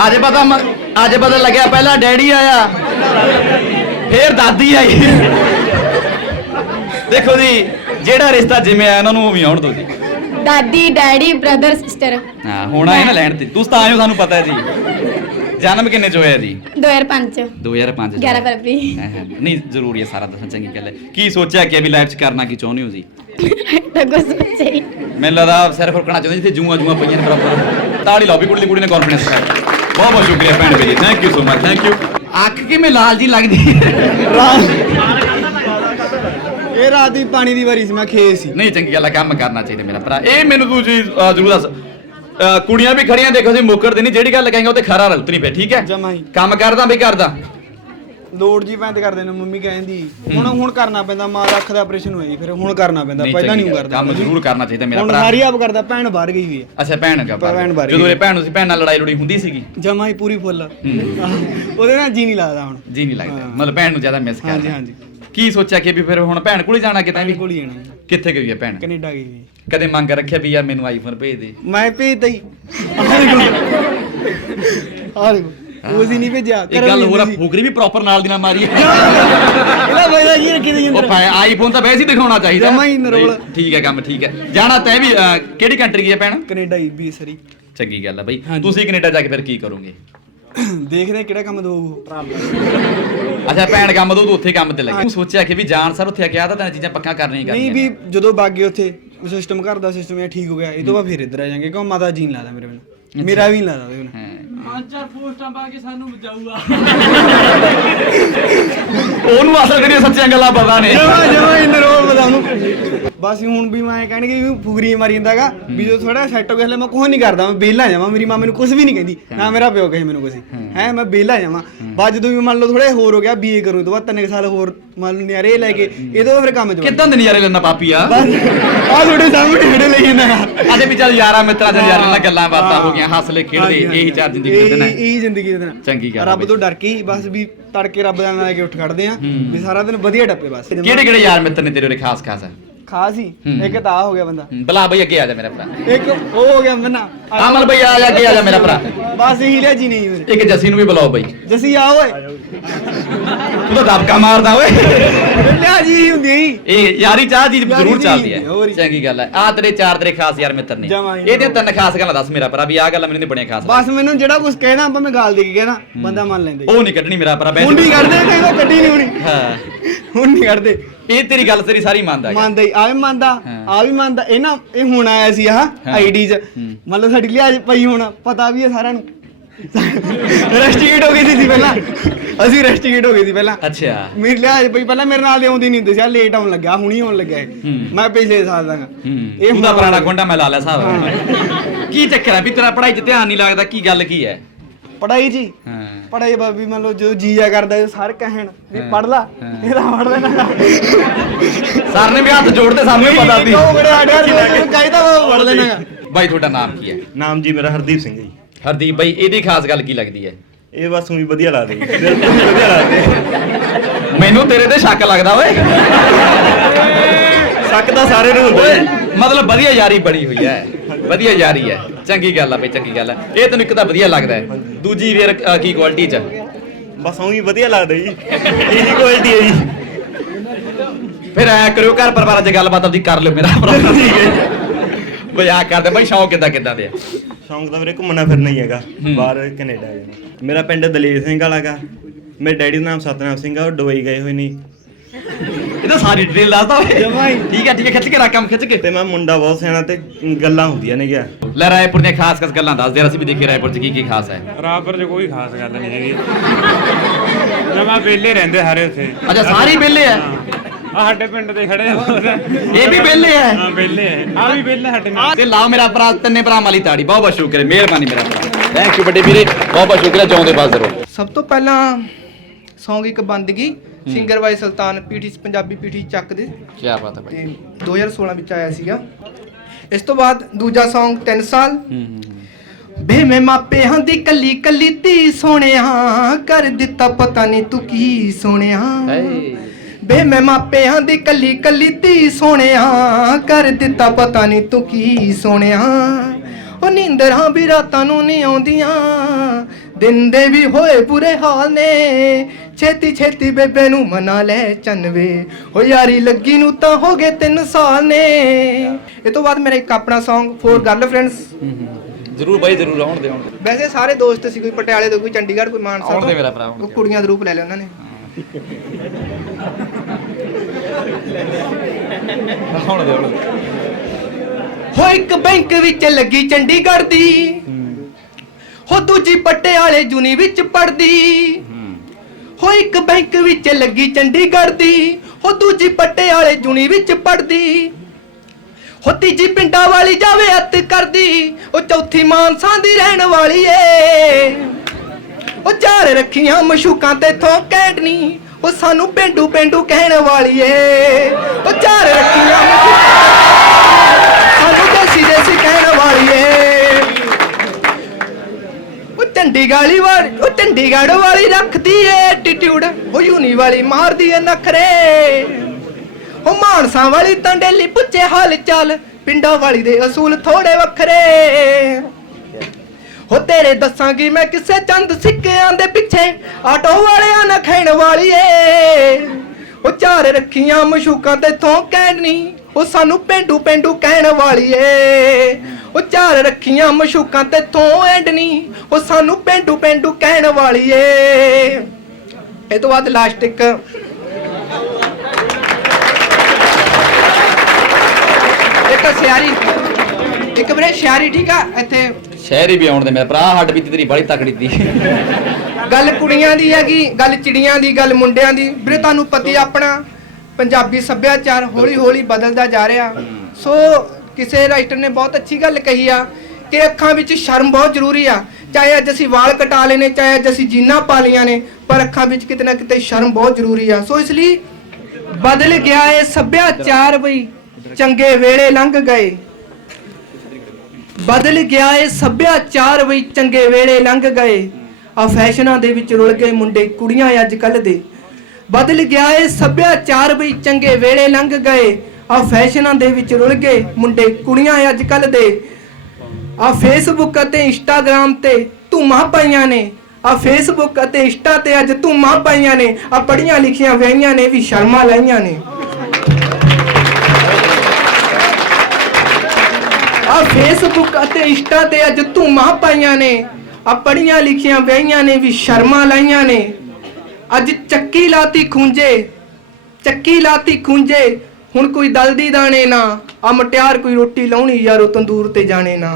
ਅੱਜ ਪਤਾ ਮ- ਅੱਜ ਪਤਾ ਲੱਗਿਆ ਪਹਿਲਾਂ ਡੈਡੀ ਆਇਆ ਫਿਰ ਦਾਦੀ ਆਈ। ਦੇਖੋ ਜੀ ਜਿਹੜਾ ਰਿਸ਼ਤਾ ਜਿਵੇਂ ਆਇਆ ਉਹਨਾਂ ਨੂੰ ਉਵੇਂ ਆਉਣ ਦਿਓ ਜੀ। ਦਾਦੀ ਡੈਡੀ ਬ੍ਰਦਰ ਸਿਸਟਰ ਹਾਂ ਹੁਣ ਆਏ ਨਾ ਲੈਣ ਤੇ। ਤੁਸੀਂ ਤਾਂ ਆਏ ਹੋ ਸਾਨੂੰ ਪਤਾ ਹੈ ਜੀ। ਜਨਮ ਕਿੰਨੇ ਚ ਹੋਇਆ ਜੀ? 2005 ਚ। 2005 ਚ। 11 ਫਰਵਰੀ। ਹਾਂ, ਹਾਂ। ਨਹੀਂ ਜ਼ਰੂਰੀ ਹੈ ਸਾਰਾ ਦੱਸਣਾ ਚੰਗੀ ਗੱਲ ਹੈ। ਕੀ ਸੋਚਿਆ ਕਿ ਅਭੀ ਲਾਈਫ ਚ ਕਰਨਾ ਕੀ ਚਾਹੁੰਦੇ ਹੋ ਜੀ? ਤਾਂ ਕੁਝ ਬੱਚੇ ਹੀ ਮੈਨੂੰ ਲੱਗਦਾ ਸਿਰ ਫੁਰਕਣਾ ਚਾਹੁੰਦੇ ਜਿੱਥੇ ਜੂਆਂ ਜੂਆਂ ਪਈਆਂ ਨੇ ਬਰਾਬਰ। ਤਾੜੀ ਲਾਓ ਵੀ ਕੁੜੀ ਕੁੜੀ ਨੇ ਕਾਨਫੀਡੈਂਸ ਹੈ ਬਹੁਤ ਬਹੁਤ ਸ਼ੁਕਰੀਆ ਭੈਣ ਮੇਰੀ thank you so much thank you ਅੱਖ ਕਿਵੇਂ ਲਾਲ ਜੀ ਲੱਗਦੀ ਇਹ ਰਾਤ ਦੀ ਪਾਣੀ ਦੀ ਵਾਰੀ ਸੀ ਮੈਂ ਖੇ ਸੀ। ਨਹੀਂ ਚੰਗੀ ਗੱਲ ਹੈ ਕੰਮ ਕਰਨਾ ਚਾਹੀਦਾ ਮੇਰਾ ਭਰਾ। ਇਹ ਮੈਨੂੰ ਤੂੰ ਜੀ ਅਹ, ਜ਼ਰੂਰ ਦੱਸ। ਕੁੜੀਆਂ ਵੀ ਖੜੀਆਂ ਦੇਖੋ ਜੀ ਮੁੱਕਰਦੇ ਨਹੀਂ ਜਿਹੜੀ ਗੱਲ ਕਹਾਂਗੇ ਉਹ ਤੇ ਖਰਾ ਰਲਤਰੀ ਪਏ ਠੀਕ ਹੈ? ਜਮਾਂ ਹੀ। ਕੰਮ ਕਰਦਾ ਵੀ ਕਰਦਾ। ਲੋੜ ਜੀ ਪੈਂਦ ਕਰਦੇ ਨੇ ਮੰਮੀ ਕਹਿੰਦੀ। ਹੁਣ ਹੁਣ ਕਰਨਾ ਪੈਂਦਾ ਮਾਂ ਦਾ ਅੱਖ ਦਾ ਆਪਰੇਸ਼ਨ ਹੋਈ ਫਿਰ ਹੁਣ ਕਰਨਾ ਪੈਂਦਾ ਨਹੀਂ, ਪਹਿਲਾਂ ਚੰਗੀ ਨਹੀਂ ਗੱਲ, ਕਰਦਾ ਕੰਮ ਜ਼ਰੂਰ ਕਰਨਾ ਚਾਹੀਦਾ ਮੇਰਾ ਹੁਣ ਭਰਾ। ਸਾਰੀ ਆਪ ਕਰਦਾ ਭੈਣ ਬਾਹਰ ਗਈ ਹੋਈ ਹੈ। ਅੱਛਾ ਭੈਣ ਕਾ ਭੈਣ ਬਾਰੇ ਜਦੋਂ ਇਹ ਭੈਣ ਨੂੰ ਸੀ ਭੈਣ ਨਾਲ ਲੜਾਈ ਲੜੀ ਹੁੰਦੀ ਸੀਗੀ? ਜਮਾ ਹੀ ਪੂਰੀ ਫੁੱਲ। ਹੂੰ। ਉਹਦੇ ਨਾਲ ਜੀ ਨਹੀਂ ਲੱਗਦਾ ਹੁਣ। ਜੀ ਨਹੀਂ ਲੱਗਦਾ। ਹਾਂ। ਮਤਲਬ ਭੈਣ ਨੂੰ ਜ਼ਿਆਦਾ ਮਿਸ ਕਰਦਾ ਹਾਂਜੀ ਹਾਂਜੀ। ਕੀ ਸੋਚਿਆ ਕਿ ਵੀ ਫਿਰ ਹੁਣ ਭੈਣ ਕੋਲ ਹੀ ਜਾਣਾ ਕਿਤੇ ਵੀ? ਕੋਲ ਹੀ ਜਾਣਾ। ਕਿੱਥੇ ਗਈ ਹੈ ਭੈਣ? ਕੈਨੇਡਾ ਗਈ ਹੋਈ ਕਦੇ ਮੰਗ ਰੱਖਿਆ ਵੀ ਯਾਰ ਮੈਨੂੰ ਆਈਫੋਨ ਭੇਜ ਦੇ। ਮੈਂ ਭੇਜਦਾ ਹੀ। ਆ ਦੇਖੋ ਹੀ। ਨਹੀਂ ਭੇਜਿਆ। ਇੱਕ ਗੱਲ ਹੋਰ ਆ ਫੁਕਰੀ ਵੀ ਪ੍ਰੋਪਰ ਨਾਲ ਦੀ ਨਾਲ ਮਾਰੀ ਇਹਦਾ ਫਾਇਦਾ ਕੀ ਰੱਖੀ ਦੀ ਉਹ ਭਾਈ ਆਈਫੋਨ ਤਾਂ ਵੈਸੇ ਹੀ ਦਿਖਾਉਣਾ ਚਾਹੀਦਾ। ਜਮਾਂ ਹੀ ਨਰੋਲ। ਠੀਕ ਹੈ ਕੰਮ ਠੀਕ ਹੈ। ਜਾਣਾ ਤੈਂ ਵੀ ਅਹ, ਕਿਹੜੀ ਕੰਟਰੀ ਹੈ ਭੈਣ? ਕੈਨੇਡਾ ਹੀ ਵੀ ਸਰੀ ਚੰਗੀ ਗੱਲ ਹੈ ਬਈ। ਤੁਸੀਂ ਕੈਨੇਡਾ ਜਾ ਕੇ ਫਿਰ ਕੀ ਕਰੋਗੇ? ਦੇਖਦੇ ਹਾਂ ਕਿਹੜਾ ਕੰਮ ਦਊ ਅੱਛਾ ਭੈਣ ਕੰਮ ਤੋਂ ਤੂੰ ਉੱਥੇ ਕੰਮ ਤੇ ਲੱਗੇ। ਤੂੰ ਸੋਚਿਆ ਕਿ ਵੀ ਜਾਣ ਸਰ ਉੱਥੇ ਆ ਗਿਆ ਤਾਂ ਤੈਨੂੰ ਚੀਜ਼ਾਂ ਪੱਕਾ ਕਰਨੀਆਂ ਹੀ ਨਹੀਂ ਕਰਨੀਆਂ ਵੀ ਜਦੋਂ ਬਾਗੇ ਉੱਥੇ। ਸਿਸਟਮ ਘਰ ਦਾ ਸਿਸਟਮ ਇਹ ਠੀਕ ਹੋ ਗਿਆ। ਇਹ ਤੋਂ ਬਾਅਦ ਫਿਰ ਇੱਧਰ ਆ ਜਾਾਂਗੇ ਕਿਉਂ ਮਾਤਾ ਜੀ ਨਹੀਂ ਲਾਦਾ ਮੇਰੇ ਬਿਨ ਮੇਰਾ ਵੀ ਨਹੀਂ ਲਾਦਾ ਉਹਦੇ ਬਿਨ। ਪੰਜ ਚਾਰ ਪੋਸਟਾਂ ਪਾ ਕੇ ਸਾਨੂੰ ਬਚਾਊਗਾ। ਉਹਨੂੰ ਅਸਲ ਕਰੀਏ ਸੱਚੀਆਂ ਗੱਲਾਂ ਪਤਾ ਨੇ। ਜਮਾ ਜਮਾ ਇੰਦਰ ਉਹ ਪਤਾ ਉਹਨੂੰ। ਬਸ ਹੁਣ ਵੀ ਮੈਂ ਕਹਿਣਗੇ ਵੀ ਫੁਗਰੀ ਮਾਰੀ ਜਾਂਦਾਗਾ ਵੀ ਜੋ ਥੋੜਾ ਸੈੱਟ ਹੋ ਗਿਆ ਹਲੇ ਮੈਂ ਕੁਝ ਨਹੀਂ ਕਰਦਾ ਮੈਂ ਵਿਹਲਾ ਜਾਵਾਂ ਮੇਰੀ ਮਾਂ ਮੈਨੂੰ ਕੁਝ ਵੀ ਨਹੀਂ ਕਹਿੰਦੀ। ਨਾ ਮੇਰਾ ਪਿਓ ਕਹੇ ਮੈਨੂੰ ਕੁਝ ਹੈ। ਮੈਂ ਵਿਹਲਾ ਜਾਵਾਂ। ਬਾਅਦ ਜਦੋਂ ਵੀ ਮੰਨ ਲਓ ਥੋੜੇ ਹੋਰ ਹੋ ਗਿਆ ਬੀਏ ਕਰੂੰ ਤੋਂ ਬਾਅਦ ਤਿੰਨ ਕੁ ਸਾਲ ਹੋਰ ਮੰਨ ਲਓ ਨਿਆਰੇ ਲੈ ਕੇ ਇਹਦੋਂ ਫਿਰ ਕੰਮ ਚ ਕਿੱਦਾਂ ਦੇ ਨਜ਼ਾਰੇ ਲੈਂਦਾ ਪਾਪੀ ਆ? ਆ ਤੁਹਾਡੇ ਸਾਹਮਣੇ ਜਿਹੜੇ ਲਈ ਜਾਂਦਾ ਅਜੇ ਵੀ ਚੱਲ ਯਾਰਾਂ ਮਿੱਤਰਾਂ ਦੇ ਨਜ਼ਾਰੇ ਨਾਲ ਗੱਲਾਂ ਬਾਤਾਂ ਹੋ। ਗਈਆਂ ਹੱਸ ਲੈ ਖੇਡਦੇ ਇਹੀ ਚਾਰ ਜ਼ਿੰਦਗੀ ਦੇ ਦਿਨ ਹੈ ਇਹੀ ਜ਼ਿੰਦਗੀ ਦੇ ਦਿਨ ਚੰਗੀ ਗੱਲ ਆ ਰੱਬ ਬਈ। ਤੋਂ ਡਰ ਕੇ ਹੀ ਬਸ ਵੀ ਤੜਕੇ ਰੱਬ ਦਾ ਨਾਂ ਲੈ ਕੇ ਉੱਠ ਖੜਦੇ ਆ ਵੀ ਸਾਰਾ ਦਿਨ ਵਧੀਆ ਟੱਪੇ ਬਸ। ਕਿਹੜੇ ਕਿਹੜੇ ਯਾਰ ਮਿੱਤਰ ਨੇ ਤੇਰੇ ਉਰੇ ਖਾਸ ਖਾਸ ਹੈ ਖਾਸ। ਹੀ। ਇੱਕ ਤਾਂ ਆ ਹੋ ਗਿਆ ਬੰਦਾ। ਬਲਾ ਬਈ ਅੱਗੇ ਆ ਜਾ ਮੇਰਾ ਭਰਾ। ਇੱਕ ਉਹ ਹੋ ਗਿਆ ਮੰਨਾ ਅਮਲ ਬਈ ਆ ਜਾ ਅੱਗੇ ਆ ਜਾ ਮੇਰਾ ਭਰਾ। ਬਸ ਇਹੀ ਲਿਆ ਜੀ ਨਹੀਂ ਇੱਕ ਜੱਸੀ ਨੂੰ ਵੀ ਬੁਲਾਓ ਬਈ। ਜਸੀ ਆ ਓਏ। ਤੂੰ ਤਾਂ ਦਬਕਾ ਮਾਰਦਾ ਓਏ। ਲਿਆ ਜੀ ਹੁੰਦੀ ਹੀ ਇਹ ਯਾਰੀ ਚਾਹ ਚੀਜ਼ ਜ਼ਰੂਰ ਚੱਲਦੀ ਹੈ। ਹੋਰ ਹੀ। ਚੰਗੀ ਗੱਲ ਹੈ। ਆ ਤੇਰੇ ਚਾਰ ਤੇਰੇ ਖਾਸ ਯਾਰ ਮਿੱਤਰ ਨੇ। ਜਮਾਂ ਹੀ। ਤਿੰਨ ਖਾਸ ਗੱਲਾਂ ਦੱਸ ਮੇਰਾ ਭਰਾ ਵੀ ਆ ਗੱਲਾਂ ਮੈਨੂੰ ਨਹੀਂ ਬੜੀਆਂ ਖਾਸ। ਬਸ ਮੈਨੂੰ ਜਿਹੜਾ ਕੁਝ ਕਹਿਣਾ ਆਪਾਂ ਮੈਂ ਗਾਲ ਦੇ ਕੇ ਕਹਿਣਾ। ਬੰਦਾ ਮੰਨ ਲੈਂਦਾ ਜੀ। ਉਹ ਨਹੀਂ ਕੱਢਣੀ ਮੇਰਾ ਭਰਾ ਹੁਣ ਨਹੀਂ ਕੱਢਦੇ ਕਈ ਵਾਰ ਕੱਢੀ ਨਹੀਂ ਹੋਣੀ। ਹਾਂ। ਹੁਣ ਨਹੀਂ ਕੱਢਦੇ। ਇਹ ਤੇਰੀ ਗੱਲ ਤੇਰੀ ਸਾਰੀ ਮੰਨਦਾ ਹੈਗਾ। ਮੰਨਦਾ ਹੀ ਆ ਵੀ ਮੰਨਦਾ। ਆ ਵੀ ਮੰਨਦਾ। ਇਹ ਨਾ ਇਹ ਹੁਣ ਆਇਆ ਸੀ ਆਹ। ਆਈਡੀ ਚ। ਮਤਲਬ ਸਾਡੀ ਲਿਆਜ ਪਈ ਹੁਣ ਪਤਾ ਵੀ ਹੈ ਸਾਰਿਆਂ ਨੂੰ। ਰੈਸਟੀਗੇਟ ਹੋ ਗਈ ਸੀ ਪਹਿਲਾਂ। ਅਸੀਂ ਰੈਸਟੀਗੇਟ ਹੋ ਗਏ ਸੀ ਪਹਿਲਾਂ। ਅੱਛਾ। ਮੇਰੇ ਲਿਆਜ ਪਈ ਪਹਿਲਾਂ ਮੇਰੇ ਨਾਲ ਦੇ ਆਉਂਦੀ ਨਹੀਂ ਹੁੰਦੀ ਸੀ। ਲੇਟ ਆਉਣ ਲੱਗਾ ਹੁਣੀ ਆਉਣ ਲੱਗਾ ਇਹ। ਮੈਂ ਪਿਛਲੇ ਸਾਲ ਦਾ। ਗਾ। ਹੂੰ। ਇਹ ਹੁਣ ਪੁਰਾਣਾ ਗੁੰਡਾ ਮੈਂ ਲਾ ਲਿਆ ਹਿਸਾਬ ਕੀ ਚੱਕਰ ਹੈ ਵੀ ਤੇਰਾ ਪੜ੍ਹਾਈ 'ਚ ਧਿਆਨ ਨਹੀਂ ਲੱਗਦਾ? ਕੀ ਗੱਲ ਕੀ ਹੈ? ਪੜਾਈ ਜੀ। ਹਾਂ। ਪੜਾਈ ਬਾਬੀ ਮੰਨ ਲਓ ਜੋ ਜੀਆ ਕਰਦਾ ਸਾਰੇ ਕਹਿਣ ਵੀ ਹਾਂ। ਪੜ ਲਾ ਹਾਂ। ਇਹਦਾ ਪੜ ਲੈਣਾ। ਸਰ ਨੇ ਵੀ ਹੱਥ ਜੋੜਦੇ ਸਾਨੂੰ ਵੀ ਪਤਾ ਸੀ। ਉਹ ਆਡਰ ਪੜ ਲੈਣਾ ਬਾਈ ਤੁਹਾਡਾ ਨਾਮ ਕੀ ਹੈ? ਨਾਮ ਜੀ ਮੇਰਾ ਹਰਦੀਪ ਸਿੰਘ ਜੀ। ਹਰਦੀਪ ਬਾਈ ਇਹਦੀ ਖਾਸ ਗੱਲ ਕੀ ਲੱਗਦੀ ਹੈ? ਇਹ ਬਸ ਉਹੀ ਵਧੀਆ ਲੱਗਦਾ ਬਿਲਕੁਲ ਹੀ ਵਧੀਆ ਲੱਗਦਾ ਮੈਨੂੰ ਤੇਰੇ ਤੇ ਸ਼ੱਕ ਲੱਗਦਾ ਓਏ। ਸ਼ੱਕ ਤਾਂ ਸਾਰੇ ਨੂੰ ਹੁੰਦਾ ਮਤਲਬ ਵਧੀਆ ਯਾਰੀ ਬਣੀ ਹੋਈ ਹੈ। ਵਧੀਆ ਯਾਰੀ ਹੈ। ਚੰਗੀ ਗੱਲ ਆ ਬਈ ਚੰਗੀ ਗੱਲ ਹੈ ਇਹ ਤੈਨੂੰ ਇੱਕ ਤਾਂ ਵਧੀਆ ਲੱਗਦਾ ਹੈ। ਦੂਜੀ ਫਿਰ ਅ, ਕੀ ਕੁਆਲਿਟੀ ਚ ਬਸ ਉਹੀ ਵਧੀਆ ਲੱਗਦਾ ਜੀ। ਇਹੀ ਕੁਆਲਿਟੀ ਹੈ ਜੀ। ਫਿਰ ਐ ਕਰਿਓ ਘਰ ਪਰਿਵਾਰਾਂ 'ਚ ਗੱਲਬਾਤ ਆਪਦੀ ਕਰ ਲਿਓ ਮੇਰਾ ਭਰਾ ਠੀਕ ਹੈ ਬਈ ਆ ਕਰਦੇ ਬਈ ਸ਼ੌਂਕ ਕਿੱਦਾਂ ਕਿੱਦਾਂ ਦੇ ਆ? ਸ਼ੌਂਕ ਤਾਂ ਮੇਰੇ ਘੁੰਮਣਾ ਫਿਰਨਾ ਹੀ ਹੈਗਾ। ਬਾਹਰ ਕੈਨੇਡਾ ਜਾਣਾ। ਮੇਰਾ ਪਿੰਡ ਦਲੇਰ ਸਿੰਘ ਵਾਲਾ ਗਾ। ਮੇਰੇ ਡੈਡੀ ਦਾ ਨਾਮ ਸਤਨਾਮ ਸਿੰਘ ਆ ਉਹ ਦੁਬਈ ਗਏ ਹੋਏ ਨੇ। ਇਹ ਤਾਂ ਸਾਰੀ ਡਿਟੇਲ ਦੱਸਦਾ ਓਏ। ਜਮਾਂ ਹੀ। ਠੀਕ ਹੈ ਠੀਕ ਹੈ ਖਿੱਚ ਕੇ ਰੱਖ ਕੰਮ ਖਿੱਚ ਕੇ। ਤੇ ਮੈਂ ਮੁੰਡਾ ਬਹੁਤ ਸਿਆਣਾ ਤੇ ਗੱਲਾਂ ਹੁੰਦੀਆਂ ਨੇ ਗਿਆ ਲੈ ਰਾਏਪੁਰ ਦੀਆਂ ਖਾਸ ਖਾਸ ਗੱਲਾਂ ਦੱਸ ਦੇ ਅਸੀਂ ਵੀ ਦੇਖੀ ਰਾਏਪੁਰ 'ਚ ਕੀ ਕੀ ਖਾਸ ਹੈ। ਰਾਪਰ 'ਚ ਕੋਈ ਖਾਸ ਗੱਲ ਨਹੀਂ ਹੈਗੀ। ਜਮਾ ਵਿਹਲੇ ਰਹਿੰਦੇ ਸਾਰੇ ਉੱਥੇ। ਅੱਛਾ ਸਾਰੇ ਵਿਹਲੇ ਆ? ਆ ਸਾਡੇ ਪਿੰਡ ਦੇ ਖੜੇ ਆ। ਇਹ ਵੀ ਵਿਹਲੇ ਆ? ਹਾਂ ਵਿਹਲੇ ਆ। ਆ ਵੀ ਵਿਹਲੇ ਸਾਡੇ ਨਾਲ। ਤੇ ਲਾਓ ਮੇਰਾ ਭਰਾ ਤਿੰਨੇ ਭਰਾਵਾਂ ਵਾਲੀ ਤਾੜੀ। ਬਹੁਤ ਬਹੁਤ ਸ਼ੁਕਰ ਹੈ ਮਿਹਰਬਾਨੀ ਮੇਰਾ ਭਰਾ। ਥੈਂਕ ਯੂ ਵੱਡੇ ਵੀਰੇ ਬਹੁਤ ਬਹੁਤ ਸ਼ੁਕਰ ਹੈ ਚਾਹੁੰਦੇ ਬਸ ਜ਼ਰੂਰ। ਸਭ ਤੋਂ ਪਹਿਲਾਂ Song ਇੱਕ ਬੰਦਗੀ ਸਿੰਗਰ ਬਾਈ ਸੁਲਤਾਨ ਪੀਟੀ ਪੰਜਾਬੀ ਪੀਟੀ ਚੱਕ ਦੇ ਕੀ ਬਾਤ ਹੈ ਤੇ 2016 ਵਿੱਚ ਆਇਆ ਸੀਗਾ। ਇਸ ਤੋਂ ਬਾਅਦ ਦੂਜਾ Song 3 ਸਾਲ। ਹੂੰ ਹੂੰ ਬੇ ਮੈਂ ਮਾਪਿਆਂ ਦੀ ਕੱਲੀ ਕੱਲੀ ਧੀ ਸੋਹਣਿਆ ਕਰ ਦਿੱਤਾ ਪਤਾ ਨਹੀਂ ਤੂੰ ਕੀ ਸੋਹਣਿਆ। ਹੇ ਬੇ ਮੈਂ ਮਾਪਿਆਂ ਦੀ ਕੱਲੀ ਕੱਲੀ ਧੀ ਸੋਹਣਿਆ ਕਰ ਦਿੱਤਾ ਪਤਾ ਨਹੀਂ ਤੂੰ ਕੀ ਸੋਹਣਿਆ। ਉਹ ਨੀਂਦਰਾਂ ਵੀ ਰਾਤਾਂ ਨੂੰ ਨਹੀਂ ਆਉਂਦੀਆਂ ਦਿਨ ਦੇ ਵੀ ਹੋਏ ਬੁਰੇ ਹਾਲ ਨੇ। ਛੇਤੀ ਛੇਤੀ ਬੇਬੇ ਨੂੰ ਮਨਾ ਲੈ ਚੰਨਵੇ। ਹੋ ਯਾਰੀ ਲੱਗੀ ਨੂੰ ਤਾਂ ਹੋ ਗਏ 3 ਸਾਲ ਨੇ। ਇਹ ਤੋਂ ਬਾਅਦ ਮੇਰਾ ਇੱਕ ਆਪਣਾ Song ਫੋਰ ਗਰਲਫ੍ਰੈਂਡਸ ਜ਼ਰੂਰ ਬਾਈ ਜ਼ਰੂਰ ਆਉਣ ਦੇ ਆਉਣ ਦੇ ਵੈਸੇ ਸਾਰੇ ਦੋਸਤ ਸੀ ਕੋਈ ਪਟਿਆਲੇ ਤੋਂ ਕੋਈ ਚੰਡੀਗੜ੍ਹ ਕੋਈ ਮਾਨਸਾ ਆਉਣ ਦੇ ਤੋਂ। ਮੇਰਾ ਭਰਾ, ਆਉਣ ਉਹ ਦੇ। ਕੁੜੀਆਂ ਦਾ ਰੂਪ ਲੈ ਲਿਆ ਉਹਨਾਂ ਨੇ। ਆਉਣ ਦੇ ਆਉਣ ਦੇ ਹੋ ਇੱਕ ਬੈਂਕ ਵਿੱਚ ਲੱਗੀ ਚੰਡੀਗੜ੍ਹ ਦੀ। ਹੋ ਦੂਜੀ ਪਟਿਆਲੇ ਜੁਨੀ ਵਿੱਚ ਪੜਦੀ ਹੋ। ਇੱਕ ਬੈਂਕ ਵਿੱਚ ਲੱਗੀ ਚੰਡੀਗੜ੍ਹ ਦੀ। ਹੋ ਦੂਜੀ ਪਟਿਆਲੇ ਜੁਨੀ ਵਿੱਚ ਪੜਦੀ ਹੋ ਤੀਜੀ ਪਿੰਡਾਂ ਵਾਲੀ ਜਾਵੇ ਅੱਤ ਕਰਦੀ। ਉਹ ਚੌਥੀ ਮਾਨਸਾਂ ਦੀ ਰਹਿਣ ਵਾਲੀ ਏ। ਉਹ ਚਾਰ ਰੱਖੀਆਂ ਮਸ਼ੂਕਾਂ ਤੇ ਥੋਂ ਕੈਂਡਨੀ ਉਹ ਸਾਨੂੰ ਪਿੰਡੂ ਪਿੰਡੂ ਕਹਿਣ ਵਾਲੀ ਏ। ਉਹ ਚਾਰ ਰੱਖੀਆਂ ਮਸ਼ੂਕਾਂ ਸਾਨੂੰ ਦੇਸੀ ਦੇਸੀ ਕਹਿਣ ਵਾਲੀ ਏ। ਚੰਡੀਗੜ੍ਹ ਵਾਲੀ, ਉਹ ਚੰਡੀਗੜ੍ਹ ਵਾਲੀ ਰੱਖਦੀ ਏ ਐਟੀਟਿਊਡ ਉਹ ਯੂਨੀ ਵਾਲੀ ਮਾਰਦੀ ਏ ਨਖਰੇ। ਉਹ ਮਾਨਸਾ ਵਾਲੀ ਤਾਂ ਡੇਲੀ ਪੁੱਛੇ ਹਾਲ ਚਾਲ, ਪਿੰਡਾਂ ਵਾਲੀ ਦੇ ਅਸੂਲ ਥੋੜੇ ਵੱਖਰੇ। ਹੋ ਤੇਰੇ ਦੱਸਾਂਗੀ ਮੈਂ ਕਿਸੇ ਚੰਦ ਸਿੱਕਿਆਂ ਦੇ ਪਿੱਛੇ ਆਟੋ ਵਾਲਿਆਂ ਨਾ ਖੈਣ ਵਾਲੀਏ ਉਹ ਚਾਰ ਰੱਖੀਆਂ ਮਸ਼ੂਕਾਂ ਤੇ ਥੋਂ ਕਹਿਣੀ ਉਹ ਸਾਨੂੰ ਪਿੰਡੂ ਪਿੰਡੂ ਕਹਿਣ ਵਾਲੀ ਏ। ਉਹ ਚਾਰ ਰੱਖੀਆਂ ਮਸ਼ੂਕਾਂ ਤੇ ਥੋਂ ਐਂਡਨੀ ਉਹ ਸਾਨੂੰ ਪਿੰਡੂ ਪਿੰਡੂ ਕਹਿਣ ਵਾਲੀਏ ਇਹ ਤੋਂ ਬਾਅਦ ਲਾਸਟ ਇੱਕ। ਇੱਕ ਸਿਆਰੀ। ਇੱਕ ਵੀਰੇ ਸਿਆਰੀ ਠੀਕ ਆ? ਇੱਥੇ ਸ਼ਹਿਰੀ ਵੀ ਆਉਣ ਦੇ ਮੇਰਾ ਭਰਾ ਹੱਡ ਬੀਤੀ ਤੇਰੀ ਬੜੀ ਤਕੜੀ ਦੀ ਗੱਲ ਕੁੜੀਆਂ ਦੀ ਹੈਗੀ ਗੱਲ ਚਿੜੀਆਂ ਦੀ ਗੱਲ ਮੁੰਡਿਆਂ ਦੀ। ਵੀਰੇ ਤੁਹਾਨੂੰ ਪਤਾ ਆਪਣਾ ਪੰਜਾਬੀ ਸੱਭਿਆਚਾਰ ਹੌਲੀ ਹੌਲੀ ਬਦਲਦਾ ਜਾ ਰਿਹਾ। ਸੋ ਕਿਸੇ ਰਾਈਟਰ ਨੇ ਬਹੁਤ ਅੱਛੀ ਗੱਲ ਕਹੀ ਆ ਕਿ ਅੱਖਾਂ ਵਿੱਚ ਸ਼ਰਮ ਬਹੁਤ ਜ਼ਰੂਰੀ ਆ। ਚਾਹੇ ਅੱਜ ਅਸੀਂ ਵਾਲ ਕਟਾ ਲਏ ਚਾਹੇ ਅੱਜ ਅਸੀਂ ਜੀਨਾਂ ਪਾ ਲਈਆਂ ਨੇ, ਪਰ ਅੱਖਾਂ ਵਿੱਚ ਕਿਤੇ ਨਾ ਕਿਤੇ ਸ਼ਰਮ ਬਹੁਤ ਜ਼ਰੂਰੀ ਆ। ਸੋ ਇਸ ਲਈ ਬਦਲ ਗਿਆ ਏ ਸੱਭਿਆਚਾਰ ਬਈ ਚੰਗੇ ਵੇਲੇ ਲੰਘ ਗਏ। ਬਦਲ ਗਿਆ ਏ ਸੱਭਿਆਚਾਰ ਬਈ ਚੰਗੇ ਵੇਲੇ ਲੰਘ ਗਏ। ਆ ਫੈਸ਼ਨਾਂ ਦੇ ਵਿੱਚ ਰੁਲ ਗਏ ਮੁੰਡੇ, ਕੁੜੀਆਂ ਅੱਜ ਕੱਲ ਦੇ। ਬਦਲ ਗਿਆ ਏ ਸੱਭਿਆਚਾਰ ਬਈ ਚੰਗੇ ਵੇਲੇ ਲੰਘ ਗਏ। ਆ ਫੈਸ਼ਨਾਂ ਦੇ ਵਿੱਚ ਰੁਲ ਗਏ ਮੁੰਡੇ ਕੁੜੀਆਂ ਅੱਜ ਕੱਲ ਦੇ। ਆ ਫੇਸਬੁੱਕ ਅਤੇ ਇੰਸਟਾਗ੍ਰam ਤੇ ਧੂਮਾਂ ਪਾਈਆਂ ਨੇ। ਆ ਫੇਸਬੁੱਕ ਅਤੇ ਇੰਸਟਾ ਤੇ ਅੱਜ ਧੂਮਾਂ ਪਾਈਆਂ ਨੇ। ਆ ਪੜੀਆਂ ਲਿਖੀਆਂ ਵਿਆਹੀਆਂ ਨੇ, ਵੀ ਸ਼ਰਮਾਂ ਲਾਈਆਂ ਨੇ। ਆ ਫੇਸਬੁੱਕ ਅਤੇ ਇੰਸਟਾ ਤੇ ਅੱਜ ਧੂਮਾਂ ਪਾਈਆਂ ਨੇ। ਆ ਪੜੀਆਂ ਲਿਖੀਆਂ ਵਿਆਹੀਆਂ ਨੇ, ਵੀ ਸ਼ਰਮਾਂ ਲਾਈਆਂ ਨੇ। ਅੱਜ ਚੱਕੀ ਲਾਤੀ ਖੁੰਝੇ, ਚੱਕੀ ਲਾਤੀ ਖੁੰਝੇ। ਹੁਣ ਕੋਈ ਦਲਦੀ ਦਾਣੇ ਨਾ, ਆ ਮਟਿਆਰ ਕੋਈ ਰੋਟੀ ਲਾਉਣੀ, ਯਾਰੋ ਤੰਦੂਰ ਤੇ ਜਾਣੇ ਨਾ।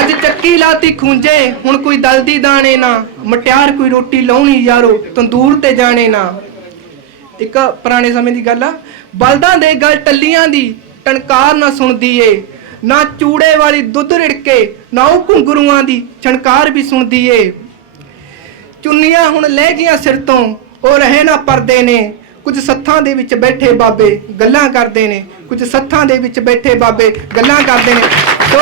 ਅੱਜ ਚੱਕੀ ਲਾਤੀ ਖੁੰਝੇ, ਹੁਣ ਕੋਈ ਦਲਦੀ ਦਾਣੇ ਨਾ, ਮਟਿਆਰ ਕੋਈ ਰੋਟੀ ਲਾਉਣੀ, ਯਾਰੋ ਤੰਦੂਰ ਤੇ ਜਾਣੇ ਨਾ। ਇੱਕ ਪੁਰਾਣੇ ਸਮੇਂ ਦੀ ਗੱਲ ਆ, ਬਲਦਾਂ ਦੇ ਗਲ ਟੱਲੀਆਂ ਦੀ ਟਣਕਾਰ ਨਾ ਸੁਣਦੀ ਏ ਨਾ ਚੂੜੇ ਵਾਲੀ ਦੁੱਧ ਰਿੜਕੇ, ਨਾ ਉਹ ਘੁੰਗਰੂਆਂ ਦੀ ਛਣਕਾਰ ਵੀ ਸੁਣਦੀ ਏ ਚੁੰਨੀਆਂ ਹੁਣ ਲੈ ਗਈਆਂ ਸਿਰ ਤੋਂ ਉਹ ਰਹੇ ਨਾ ਪਰਦੇ ਨੇ। ਕੁਝ ਸੱਥਾਂ ਦੇ ਵਿੱਚ ਬੈਠੇ ਬਾਬੇ ਗੱਲਾਂ ਕਰਦੇ ਨੇ। ਕੁਝ ਸੱਥਾਂ ਦੇ ਵਿੱਚ ਬੈਠੇ ਬਾਬੇ ਗੱਲਾਂ ਕਰਦੇ ਨੇ। ਸੋ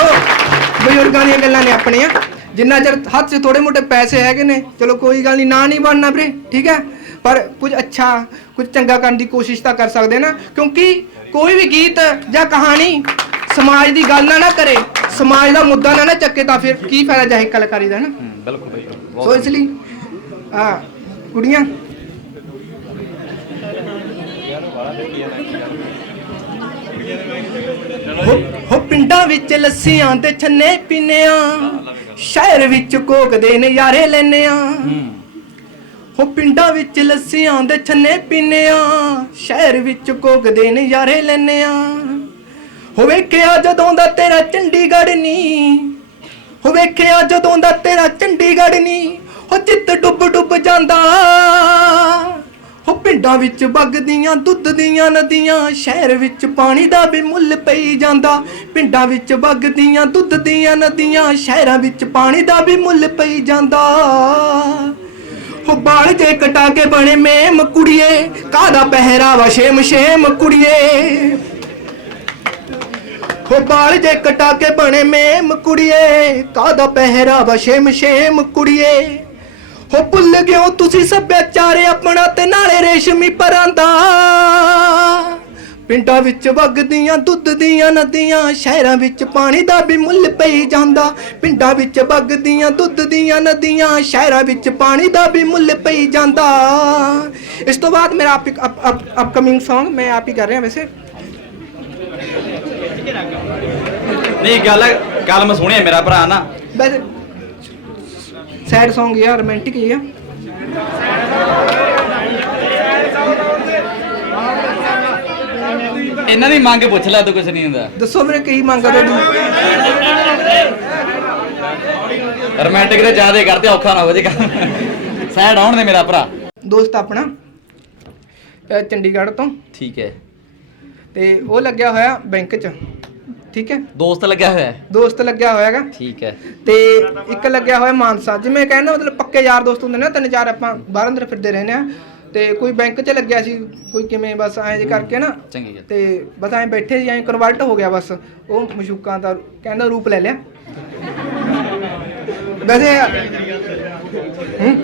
ਬਜ਼ੁਰਗਾਂ ਦੀਆਂ ਗੱਲਾਂ ਨੇ ਆਪਣੀਆਂ। ਜਿੰਨਾ ਚਿਰ ਹੱਥ 'ਚ ਥੋੜੇ ਮੋਟੇ ਪੈਸੇ ਹੈਗੇ ਨੇ ਚਲੋ ਕੋਈ ਗੱਲ ਨਹੀਂ ਨਾ ਨਹੀਂ ਬਣਨਾ ਵੀਰੇ ਠੀਕ ਹੈ? ਪਰ ਕੁਝ ਅੱਛਾ ਕੁਝ ਚੰਗਾ ਕਰਨ ਦੀ ਕੋਸ਼ਿਸ਼ ਤਾਂ ਕਰ ਸਕਦੇ ਨਾ। ਕਿਉਂਕਿ ਕੋਈ ਵੀ ਗੀਤ ਜਾਂ ਕਹਾਣੀ ਸਮਾਜ ਦੀ ਗੱਲ ਨਾ ਨਾ ਕਰੇ। ਸਮਾਜ ਦਾ ਮੁੱਦਾ ਨਾ ਨਾ ਚੱਕੇ ਤਾਂ ਫਿਰ ਕੀ ਫਾਇਦਾ ਜਾਏ ਕਲਾਕਾਰੀ ਦਾ ਨਾ। ਬਿਲਕੁਲ ਬਿਲਕੁਲ ਸੋ ਇਸ ਲਈ ਆ ਕੁੜੀਆਂ ਹੋ- ਪਿੰਡਾਂ ਵਿੱਚ ਲੱਸੀਆਂ ਤੇ ਛੰਨੇ ਪੀਨੇ ਆ ਸ਼ਹਿਰ ਵਿੱਚ ਕੋਕ ਦੇ ਨਜ਼ਾਰੇ ਲੈਨੇ ਆ ਹੋ ਪਿੰਡਾਂ ਵਿੱਚ ਲੱਸੀਆਂ ਦੇ ਛੰਨੇ ਪੀਨੇ ਆ ਸ਼ਹਿਰ ਵਿੱਚ ਕੋਕ ਦੇ ਨਜ਼ਾਰੇ ਲੈਨੇ ਆ ਹੋ ਵੇਖਿਆ ਜਦੋਂ ਦਾ ਤੇਰਾ ਚੰਡੀਗੜ੍ਹ ਨੀ, ਹੋ ਵੇਖਿਆ ਜਦੋਂ ਦਾ ਤੇਰਾ ਚੰਡੀਗੜ੍ਹ ਨੀ, ਹੋ ਚਿੱਤ ਡੁੱਬ ਡੁੱਬ ਜਾਂਦਾ। ਉਹ ਪਿੰਡਾਂ ਵਿੱਚ ਵਗਦੀਆਂ, ਦੁੱਧ ਦੀਆਂ ਨਦੀਆਂ, ਸ਼ਹਿਰ ਵਿੱਚ ਪਾਣੀ ਦਾ ਵੀ ਮੁੱਲ ਪਈ ਜਾਂਦਾ। ਪਿੰਡਾਂ ਵਿੱਚ ਵਗਦੀਆਂ, ਦੁੱਧ ਦੀਆਂ ਨਦੀਆਂ, ਸ਼ਹਿਰਾਂ ਵਿੱਚ ਪਾਣੀ ਦਾ ਵੀ ਮੁੱਲ ਪਈ ਜਾਂਦਾ। ਹੋ ਬਾਲ ਜੇ ਕਟਾ ਕੇ ਬਣੇ ਮੇਮ ਕੁੜੀਏ ਕਾਦਾ ਪਹਿਰਾਵਾ ਸ਼ੇਮ ਸ਼ੇਮ ਕੁੜੀਏ। ਹੋ ਬਾਲ ਜੇ ਕਟਾ ਕੇ ਬਣੇ ਮੇਮ ਕੁੜੀਏ ਕਾਦਾ ਪਹਿਰਾਵਾ ਸ਼ੇਮ ਸ਼ੇਮ ਕੁੜੀਏ। ਹੋ ਭੁੱਲ ਗਿਓ ਤੁਸੀਂ ਸੱਭਿਆਚਾਰ ਆਪਣਾ ਤੇ ਨਾਲੇ ਰੇਸ਼ਮੀ ਪਰਾਂਦਾ। ਪਿੰਡਾਂ ਵਿੱਚ ਵਗਦੀਆਂ ਦੁੱਧ ਦੀਆਂ ਨਦੀਆਂ ਸ਼ਹਿਰਾਂ ਵਿੱਚ ਪਾਣੀ ਦਾ ਵੀ ਮੁੱਲ ਪਈ ਜਾਂਦਾ। ਪਿੰਡਾਂ ਵਿੱਚ ਵਗਦੀਆਂ ਦੁੱਧ ਦੀਆਂ ਨਦੀਆਂ ਸ਼ਹਿਰਾਂ ਵਿੱਚ ਪਾਣੀ ਦਾ ਵੀ ਮੁੱਲ ਪਈ ਜਾਂਦਾ। ਇਸ ਤੋਂ ਬਾਅਦ ਮੇਰਾ ਅਪਕਮਿੰਗ Song ਮੈਂ ਆਪ ਹੀ ਕਰ ਰਿਹਾ ਵੈਸੇ। ਨਹੀਂ ਗੱਲ ਗੱਲ ਮੈਂ ਸੁਣਿਆ ਮੇਰਾ ਭਰਾ ਨਾ। ਵੈਸੇ ਸੈਡ Song ਆ ਰੋਮਾਂਟਿਕ ਹੀ ਆ। ਇਹਨਾਂ ਦੀ ਮੰਗ ਪੁੱਛ ਲੈ ਤੂੰ ਕੁਝ ਨਹੀਂ ਹੁੰਦਾ। ਦੱਸੋ ਵੀਰੇ ਕੀ ਮੰਗਾ ਤੁਹਾਡੀ? ਰੋਮਾਂਟਿਕ ਤੇ ਜ਼ਿਆਦਾ ਕਰਦੇ ਔਖਾ ਨਾ ਹੋ ਜੇ ਕੰਮ ਸਾਈਡ ਆਉਣ ਦੇ ਮੇਰਾ ਭਰਾ। ਦੋਸਤ ਆਪਣਾ ਅਹ ਚੰਡੀਗੜ੍ਹ ਤੋਂ। ਠੀਕ ਹੈ। ਤੇ ਉਹ ਲੱਗਿਆ ਹੋਇਆ ਬੈਂਕ 'ਚ। ਠੀਕ ਹੈ? ਦੋਸਤ ਲੱਗਿਆ ਹੋਇਆ ਹੈ। ਦੋਸਤ ਲੱਗਿਆ ਹੋਇਆਗਾ। ਠੀਕ ਹੈ। ਤੇ ਇੱਕ ਲੱਗਿਆ ਹੋਇਆ ਮਾਨਸਾ। ਜਿਵੇਂ ਕਹਿੰਦਾ ਮਤਲਬ ਪੱਕੇ ਯਾਰ ਦੋਸਤ ਹੁੰਦੇ ਨੇ ਤਿੰਨ ਚਾਰ ਆਪਾਂ ਬਾਹਰ ਅੰਦਰ ਫਿਰਦੇ ਰਹਿੰਦੇ ਆ ਤੇ ਕੋਈ ਬੈਂਕ 'ਚ ਲੱਗਿਆ ਸੀ ਕੋਈ ਕਿਵੇਂ ਬਸ ਐਂ ਜੇ ਕਰਕੇ ਨਾ। ਚੰਗੀ ਗੱਲ। ਤੇ ਬਸ ਐਂ ਬੈਠੇ ਸੀ ਐਂ ਕਨਵਰਟ ਹੋ ਗਿਆ ਬਸ। ਉਹ ਮਸ਼ੂਕਾਂ ਦਾ ਕਹਿੰਦਾ ਰੂਪ ਲੈ ਲਿਆ। ਵੈਸੇ ਹੂੰ?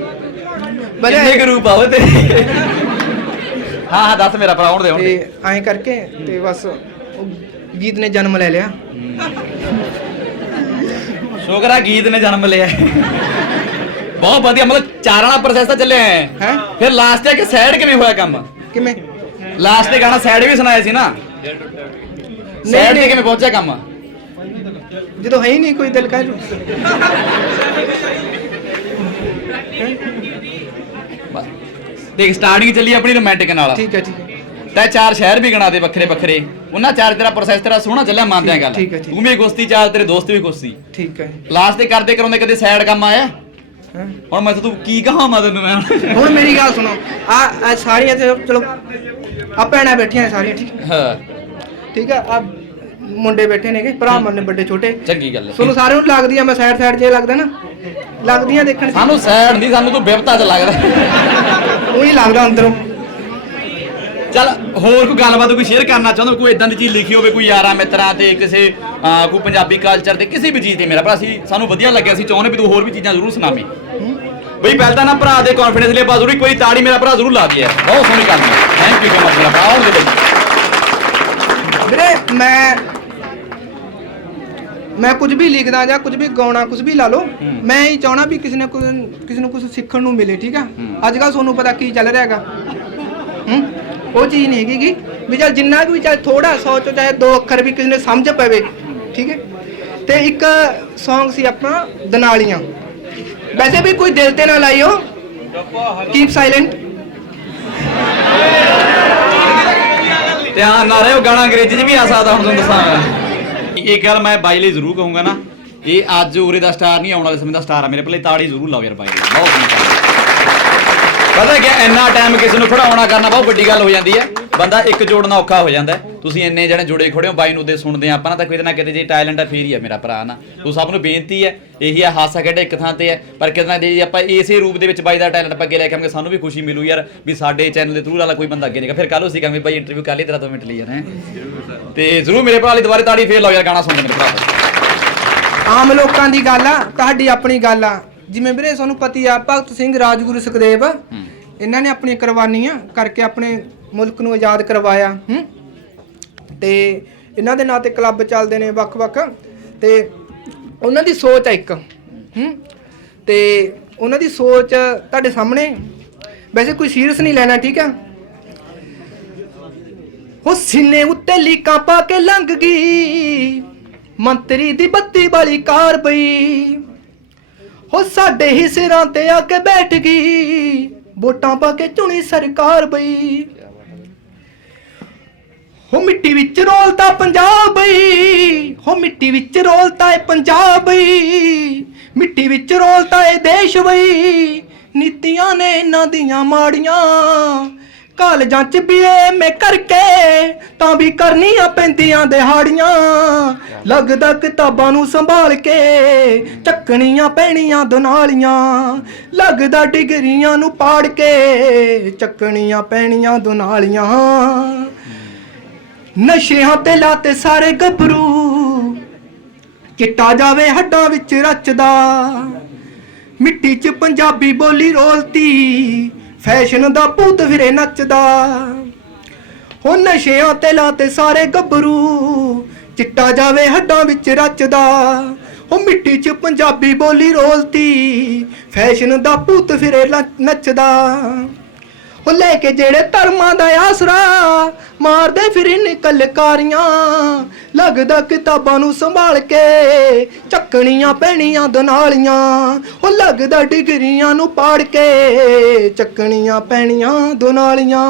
ਵੈਸੇ ਕਿੰਨੇ ਗਰੂਪ ਆਵੇ ਤੇਰੇ? ਹਾਂ ਹਾਂ ਦੱਸ ਮੇਰਾ ਭਰਾ ਆਉਣ ਦੇ ਦੇ। ਤੇ ਐਂ ਕਰਕੇ ਤੇ ਬਸ ਗੀਤ ਨੇ ਜਨਮ ਲੈ ਲਿਆ। ਸ਼ੁਕਰ ਆ ਗੀਤ ਨੇ ਜਨਮ ਲਿਆ। ਬਹੁਤ ਵਧੀਆ ਮਤਲਬ ਚਾਰਾਂ ਵਾਲਾ ਪ੍ਰੋਸੈਸ ਤਾਂ ਚੱਲਿਆ ਹੈ। ਹੈਂ? ਫਿਰ ਲਾਸਟ ਤੇ ਕਿ ਸੈਡ ਕਿਵੇਂ ਹੋਇਆ ਕੰਮ? ਕਿਵੇਂ? ਲਾਸਟ ਤੇ ਗਾਣਾ ਸੈਡ ਵੀ ਸੁਣਾਇਆ ਸੀ ਨਾ? ਸੈਡ ਤੇ। ਕਿਵੇਂ ਪਹੁੰਚਿਆ ਕੰਮ? ਜਦੋਂ ਹੈ ਹੀ ਨਹੀਂ ਕੋਈ ਦਿਲ ਕਹਿ ਦੇਖ ਸਟਾਰਟਿੰਗ ਚੱਲੀ ਆਪਣੀ ਰੋਮਾਂਟਿਕ ਨਾਲ। ਠੀਕ ਹੈ ਠੀਕ ਹੈ। ਤੈ ਚਾਰ ਸ਼ਹਿਰ ਵੀ ਗਣਾ ਦੇ ਵੱਖਰੇ ਵੱਖਰੇ। ਉਹਨਾਂ ਚਾਰ ਤੇਰਾ ਪ੍ਰੋਸੈਸ ਤੇਰਾ ਸੋਹਣਾ ਚੱਲਿਆ ਮੰਨਦੇ ਆ ਗੱਲ। ਠੀਕ ਹੈ, ਠੀਕ। ਤੂੰ ਵੀ ਕੁਸ਼ਤੀ ਚਾਰ ਤੇਰੇ ਦੋਸਤ ਵੀ ਕੁਸ਼ਤੀ। ਠੀਕ ਹੈ। ਲਾਸਟ ਤੇ ਕਰਦੇ ਕਰਾਉਂਦੇ ਕਦੇ ਸੈਡ ਕੰਮ ਆਇਆ? ਹੈਂ? ਹੁਣ ਮੈਂ ਤੂੰ ਕੀ ਕਹਾਂ ਮੈਂ ਤੈਨੂੰ ਮੈਂ ਹੁਣ ਮੇਰੀ ਗੱਲ ਸੁਣੋ। ਆ ਆ ਸਾਰੀਆਂ ਤੇ ਚਲੋ ਆ ਭੈਣਾਂ ਬੈਠੀਆਂ ਸਾਰੀਆਂ ਠੀਕ? ਹਾਂ। ਠੀਕ ਆ ਆ ਮੁੰਡੇ ਬੈਠੇ ਨੇਗੇ ਭਰਾ ਮਨ ਨੇ ਵੱਡੇ ਛੋਟੇ। ਚੰਗੀ ਗੱਲ ਹੈ। ਤੁਹਾਨੂੰ ਸਾਰਿਆਂ ਨੂੰ ਲੱਗਦੀ ਆ ਮੈਂ ਸਾਈਡ ਸਾਈਡ ਜੇ ਲੱਗਦਾ ਨਾ। ਲੱਗਦੀਆਂ ਦੇਖਣ ਸਾਨੂੰ ਸੈਡ ਨਹੀਂ ਸਾਨੂੰ ਤੂੰ ਬਿਪਤਾ ਚ ਲੱਗਦਾ। ਉਹੀ ਲੱਗਦਾ ਅੰਦਰੋਂ। ਚੱਲ ਹੋਰ ਕੋਈ ਗੱਲਬਾਤ ਕੋਈ ਸ਼ੇਅਰ ਕਰਨਾ ਚਾਹੁੰਦਾ? ਕੋਈ ਇਦਾਂ ਦੀ ਚੀਜ਼ ਲਿਖੀ ਹੋਵੇ ਕੋਈ ਯਾਰਾਂ ਮਿੱਤਰਾਂ ਤੇ ਕਿਸੇ ਅਹ, ਕੋਈ ਪੰਜਾਬੀ ਕਲਚਰ ਤੇ ਕਿਸੇ ਵੀ ਚੀਜ਼ ਤੇ ਮੇਰਾ ਭਰਾ ਸੀ ਸਾਨੂੰ ਵਧੀਆ ਲੱਗਿਆ ਸੀ ਚਾਹੁੰਦੇ ਵੀ ਤੂੰ ਹੋਰ ਵੀ ਚੀਜ਼ਾਂ ਜ਼ਰੂਰ ਸੁਣਾਵੀਂ। ਬਈ ਪਹਿਲਾਂ ਤਾਂ ਨਾ ਭਰਾ ਦੇ ਕੌਨਫੀਡੈਂਸ ਲਈ ਆਪਾਂ ਜ਼ਰੂਰ ਵਾਰੀ ਤਾੜੀ ਮੇਰਾ ਭਰਾ ਜ਼ਰੂਰ ਲਾ ਦਈਏ। ਬਹੁਤ ਸੋਹਣੀ ਗੱਲ ਹੈ। ਥੈਂਕ ਯੂ ਸੋ ਮਚ ਭਰਾ ਆਉਣ ਦੇ ਲਈ। ਵੀਰੇ ਮੈਂ ਮੈਂ ਕੁਝ ਵੀ ਲਿਖਦਾ ਜਾਂ ਕੁਝ ਵੀ ਗਾਉਣਾ ਕੁਝ ਵੀ ਲਾ ਲਓ ਮੈਂ ਹੀ ਚਾਹਣਾ ਵੀ ਕਿਸੇ ਨੇ ਕੁਝ ਕਿਸੇ ਨੂੰ ਕੁਝ ਸਿੱਖਣ ਨੂੰ ਮਿਲੇ ਠੀਕ ਆ ਅੱਜ ਕੱਲ ਤੁਹਾਨੂੰ ਪਤਾ ਕੀ ਚੱਲ ਰਿਹਾ ਹੈਗਾ। ਹੂੰ? ਉਹ ਚੀਜ਼ ਨਹੀਂ ਹੈਗੀ ਗੀ। ਵੀ ਚੱਲ ਜਿੰਨਾ ਵੀ ਚਾਹੇ ਥੋੜਾ ਸੋਚੋ ਚਾਹੇ ਦੋ ਅੱਖਰ ਵੀ ਕਿਸੇ ਨੇ ਸਮਝ ਪਵੇ ਠੀਕ ਹੈ? ਤੇ ਇੱਕ Song ਸੀ ਆਪਣਾ ਦਨਾਲੀਆਂ। ਵੈਸੇ ਵੀ ਕੋਈ ਦਿਲ ਤੇ ਨਾ ਲਾਇਓ। ਕੀਪ ਸਾਇਲੈਂਟ ਧਿਆਨ ਨਾਲ ਰਹਿਓ ਗਾਣਾ ਅੰਗਰੇਜ਼ੀ 'ਚ ਵੀ ਆ ਸਕਦਾ ਹੁਣ ਤੁਹਾਨੂੰ ਦੱਸਾਂ। ਇਹ ਗੱਲ ਮੈਂ ਬਾਈ ਲਈ ਜ਼ਰੂਰ ਕਹੂੰਗਾ ਨਾ। ਇਹ ਅੱਜ ਉਰੇ ਦਾ ਸਟਾਰ ਨਹੀਂ ਆਉਣ ਵਾਲੇ ਸਮੇਂ ਦਾ ਸਟਾਰ ਆ। ਮੇਰੇ ਪੱਲੇ ਤਾੜੀ ਜ਼ਰੂਰ ਲਾਓ ਯਾਰ ਬਾਈ। ਬਹੁਤ ਹੈ। ਪਤਾ ਕਿ ਇੰਨਾ ਟਾਈਮ ਕਿਸੇ ਨੂੰ ਖੜਾਉਣਾ ਕਰਨਾ ਬਹੁਤ ਵੱਡੀ ਗੱਲ ਹੋ ਜਾਂਦੀ ਹੈ। ਬੰਦਾ ਇੱਕ ਜੋੜਨਾ ਔਖਾ ਹੋ ਜਾਂਦਾ ਤੁਸੀਂ ਇੰਨੇ ਜਣੇ ਜੁੜੇ ਖੜੇ ਹੋ, ਬਾਈ ਨੂੰ ਦੇ ਸੁਣਦੇ ਆਪਾਂ ਨਾ, ਤਾਂ ਕਿਤੇ ਨਾ ਕਿਤੇ ਜੇ ਟੈਲੈਂਟ ਆ, ਫੇਰ ਹੀ ਆ ਮੇਰਾ ਭਰਾ ਨਾ। ਤੂੰ ਸਭ ਨੂੰ ਬੇਨਤੀ ਹੈ, ਇਹੀ ਆ, ਹਾਸਾ ਖੇਡ ਇੱਕ ਥਾਂ ਤੇ ਹੈ, ਪਰ ਕਿਤੇ ਨਾ ਜੇ ਆਪਾਂ ਇਸੇ ਰੂਪ ਦੇ ਵਿੱਚ ਬਾਈ ਦਾ ਟੈਲੈਂਟ ਆਪਾਂ ਅੱਗੇ ਲੈ ਕੇ ਆਵਾਂਗੇ, ਸਾਨੂੰ ਵੀ ਖੁਸ਼ੀ ਮਿਲੂ ਯਾਰ, ਵੀ ਸਾਡੇ ਚੈਨਲ ਦੇ ਥਰੂ ਵਾਲਾ ਕੋਈ ਬੰਦਾ ਅੱਗੇ ਜਾਏਗਾ ਫਿਰ ਕੱਲ ਅਸੀਂ ਕਹਾਂਗੇ, ਬਾਈ ਇੰਟਰਵਿਊ ਕਰ ਲਈ, ਤੇਰਾ ਦੋ ਮਿੰਟ ਲਈ ਯਾਰ ਹੈ। ਤੇ ਜ਼ਰੂਰ ਮੇਰੇ ਭਰਾ ਲਈ ਦੁਬਾਰੇ ਤਾੜੀ ਫੇਰ ਲਾਓ ਯਾਰ, ਗਾਣਾ ਸੁਣਦੇ ਮੇਰੇ ਭਰਾ ਆਮ ਲੋਕਾਂ ਦੀ ਗੱਲ ਆ, ਤੁਹਾਡੀ ਆਪਣੀ ਗੱਲ ਆ। ਜਿਵੇਂ ਵੀਰੇ ਸਾਨੂੰ ਪਤੀ ਆ, ਭਗਤ ਸਿੰਘ, ਰਾਜਗੁਰੂ, ਸੁਖਦੇਵ, ਇਹਨਾਂ ਨੇ ਆਪਣੀਆਂ ਕੁਰਬਾਨੀਆਂ ਕਰਕੇ ਆਪਣੇ ਮੁਲਕ ਨੂੰ ਆਜ਼ਾਦ ਕਰਵਾਇਆ, ਹੂੰ? ਤੇ ਇਹਨਾਂ ਦੇ ਨਾਂ ਤੇ ਕਲੱਬ ਚੱਲਦੇ ਨੇ ਵੱਖ-ਵੱਖ, ਤੇ ਉਹਨਾਂ ਦੀ ਸੋਚ ਆ ਇੱਕ, ਹੂੰ? ਤੇ ਉਹਨਾਂ ਦੀ ਸੋਚ ਤੁਹਾਡੇ ਸਾਹਮਣੇ। ਵੈਸੇ ਕੋਈ ਸੀਰੀਅਸ ਨਹੀਂ ਲੈਣਾ, ਠੀਕ ਆ? ਉਹ ਸੀਨੇ ਉੱਤੇ ਲੀਕਾਂ ਪਾ ਕੇ ਲੰਘ ਗਈ, ਮੰਤਰੀ ਦੀ ਬੱਤੀ ਵਾਲੀ ਕਾਰ ਪਈ। ਉਹ ਸਾਡੇ ਹੀ ਸਿਰਾਂ ਤੇ ਆ ਕੇ ਬੈਠ ਗਈ। ਵੋਟਾਂ ਪਾ ਕੇ ਚੁਣੀ ਸਰਕਾਰ ਬਈ। ਹੋ ਮਿੱਟੀ ਵਿੱਚ ਰੋਲਦਾ ਪੰਜਾਬ ਬਈ। ਹੋ ਮਿੱਟੀ ਵਿੱਚ ਰੋਲਦਾ ਏ ਪੰਜਾਬ ਬਈ। ਮਿੱਟੀ ਵਿੱਚ ਰੋਲਦਾ ਏ ਦੇਸ਼ ਬਈ। ਨੀਤੀਆਂ ਨੇ ਇਹਨਾਂ ਦੀਆਂ ਮਾੜੀਆਂ। ਕਾਲਜਾਂ ਚ ਵੀ ਮੈਂ ਕਰਕੇ, ਤਾਂ ਵੀ ਕਰਨੀਆਂ ਪੈਂਦੀਆਂ ਦਿਹਾੜੀਆਂ। ਲੱਗਦਾ ਕਿਤਾਬਾਂ ਨੂੰ ਸੰਭਾਲ ਕੇ ਚੱਕਣੀਆਂ ਪੈਣੀਆਂ ਦੁਨਾਲੀਆਂ। ਲੱਗਦਾ ਡਿਗਰੀਆਂ ਨੂੰ ਪਾੜ ਕੇ ਚੱਕਣੀਆਂ ਪੈਣੀਆਂ ਦੁਨਾਲੀਆਂ। ਨਸ਼ਿਆਂ ਤੇ ਲਾਤੇ ਸਾਰੇ ਗੱਭਰੂ, ਚਿੱਟਾ ਜਾਵੇ ਹੱਡਾਂ ਵਿੱਚ ਰਚਦਾ। ਮਿੱਟੀ 'ਚ ਪੰਜਾਬੀ ਬੋਲੀ ਰੋਲਤੀ ਫੈਸ਼ਨ ਦਾ ਭੂਤ ਫਿਰੇ ਨੱਚਦਾ। ਹੋ ਨਸ਼ਿਆਂ ਤੇ ਲਾਤੇ ਸਾਰੇ ਗੱਭਰੂ, ਚਿੱਟਾ ਜਾਵੇ ਹੱਡਾਂ ਵਿੱਚ ਰਚਦਾ। ਹੋ ਮਿੱਟੀ 'ਚ ਪੰਜਾਬੀ ਬੋਲੀ ਰੋਲਤੀ, ਫੈਸ਼ਨ ਦਾ ਭੂਤ ਫਿਰੇ ਨੱਚਦਾ। ਉਹ ਲੈ ਕੇ ਜਿਹੜੇ ਧਰਮਾਂ ਦਾ ਆਸਰਾ ਮਾਰਦੇ ਫਿਰ ਨਿਕਲਕਾਰੀਆਂ ਲੱਗਦਾ ਕਿਤਾਬਾਂ ਨੂੰ ਸੰਭਾਲ ਕੇ ਚੱਕਣੀਆਂ ਪੈਣੀਆਂ ਦਨਾਲੀਆਂ। ਉਹ ਲੱਗਦਾ ਡਿਗਰੀਆਂ ਨੂੰ ਪਾੜ ਕੇ ਚੱਕਣੀਆਂ ਪੈਣੀਆਂ ਦਨਾਲੀਆਂ।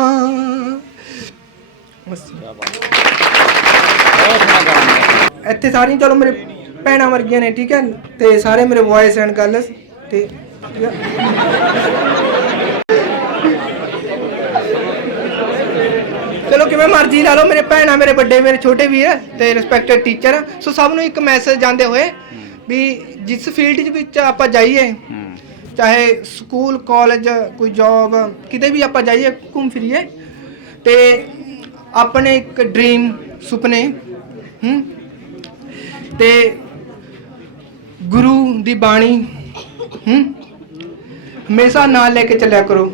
ਇੱਥੇ ਸਾਰੀਆਂ ਚਲੋ ਮੇਰੇ ਭੈਣਾਂ ਵਰਗੀਆਂ ਨੇ, ਠੀਕ ਹੈ? ਤੇ ਸਾਰੇ ਮੇਰੇ ਵੌਇਸ ਐਂਡ ਗਰਲਸ ਤੇ ਜਿਵੇਂ ਮਰਜ਼ੀ ਲਾ ਲਓ, ਮੇਰੇ ਭੈਣਾਂ, ਮੇਰੇ ਵੱਡੇ, ਮੇਰੇ ਛੋਟੇ ਵੀ ਹੈ ਤੇ ਰਿਸਪੈਕਟਡ ਟੀਚਰ ਸੋ ਸਭ ਨੂੰ ਇੱਕ ਮੈਸੇਜ ਜਾਂਦੇ ਹੋਏ ਵੀ ਜਿਸ ਫੀਲਡ ਵਿੱਚ ਆਪਾਂ ਜਾਈਏ, ਚਾਹੇ ਸਕੂਲ ਕਾਲਜ ਕੋਈ ਜੌਬ ਕਿਤੇ ਵੀ ਆਪਾਂ ਜਾਈਏ, ਘੁੰਮ ਫਿਰੀਏ, ਤੇ ਆਪਣੇ ਇੱਕ ਡ੍ਰੀਮ ਸੁਪਨੇ, ਹੂੰ, ਤੇ ਗੁਰੂ ਦੀ ਬਾਣੀ, ਹੂੰ, ਹਮੇਸ਼ਾ ਨਾਲ ਲੈ ਕੇ ਚੱਲਿਆ ਕਰੋ,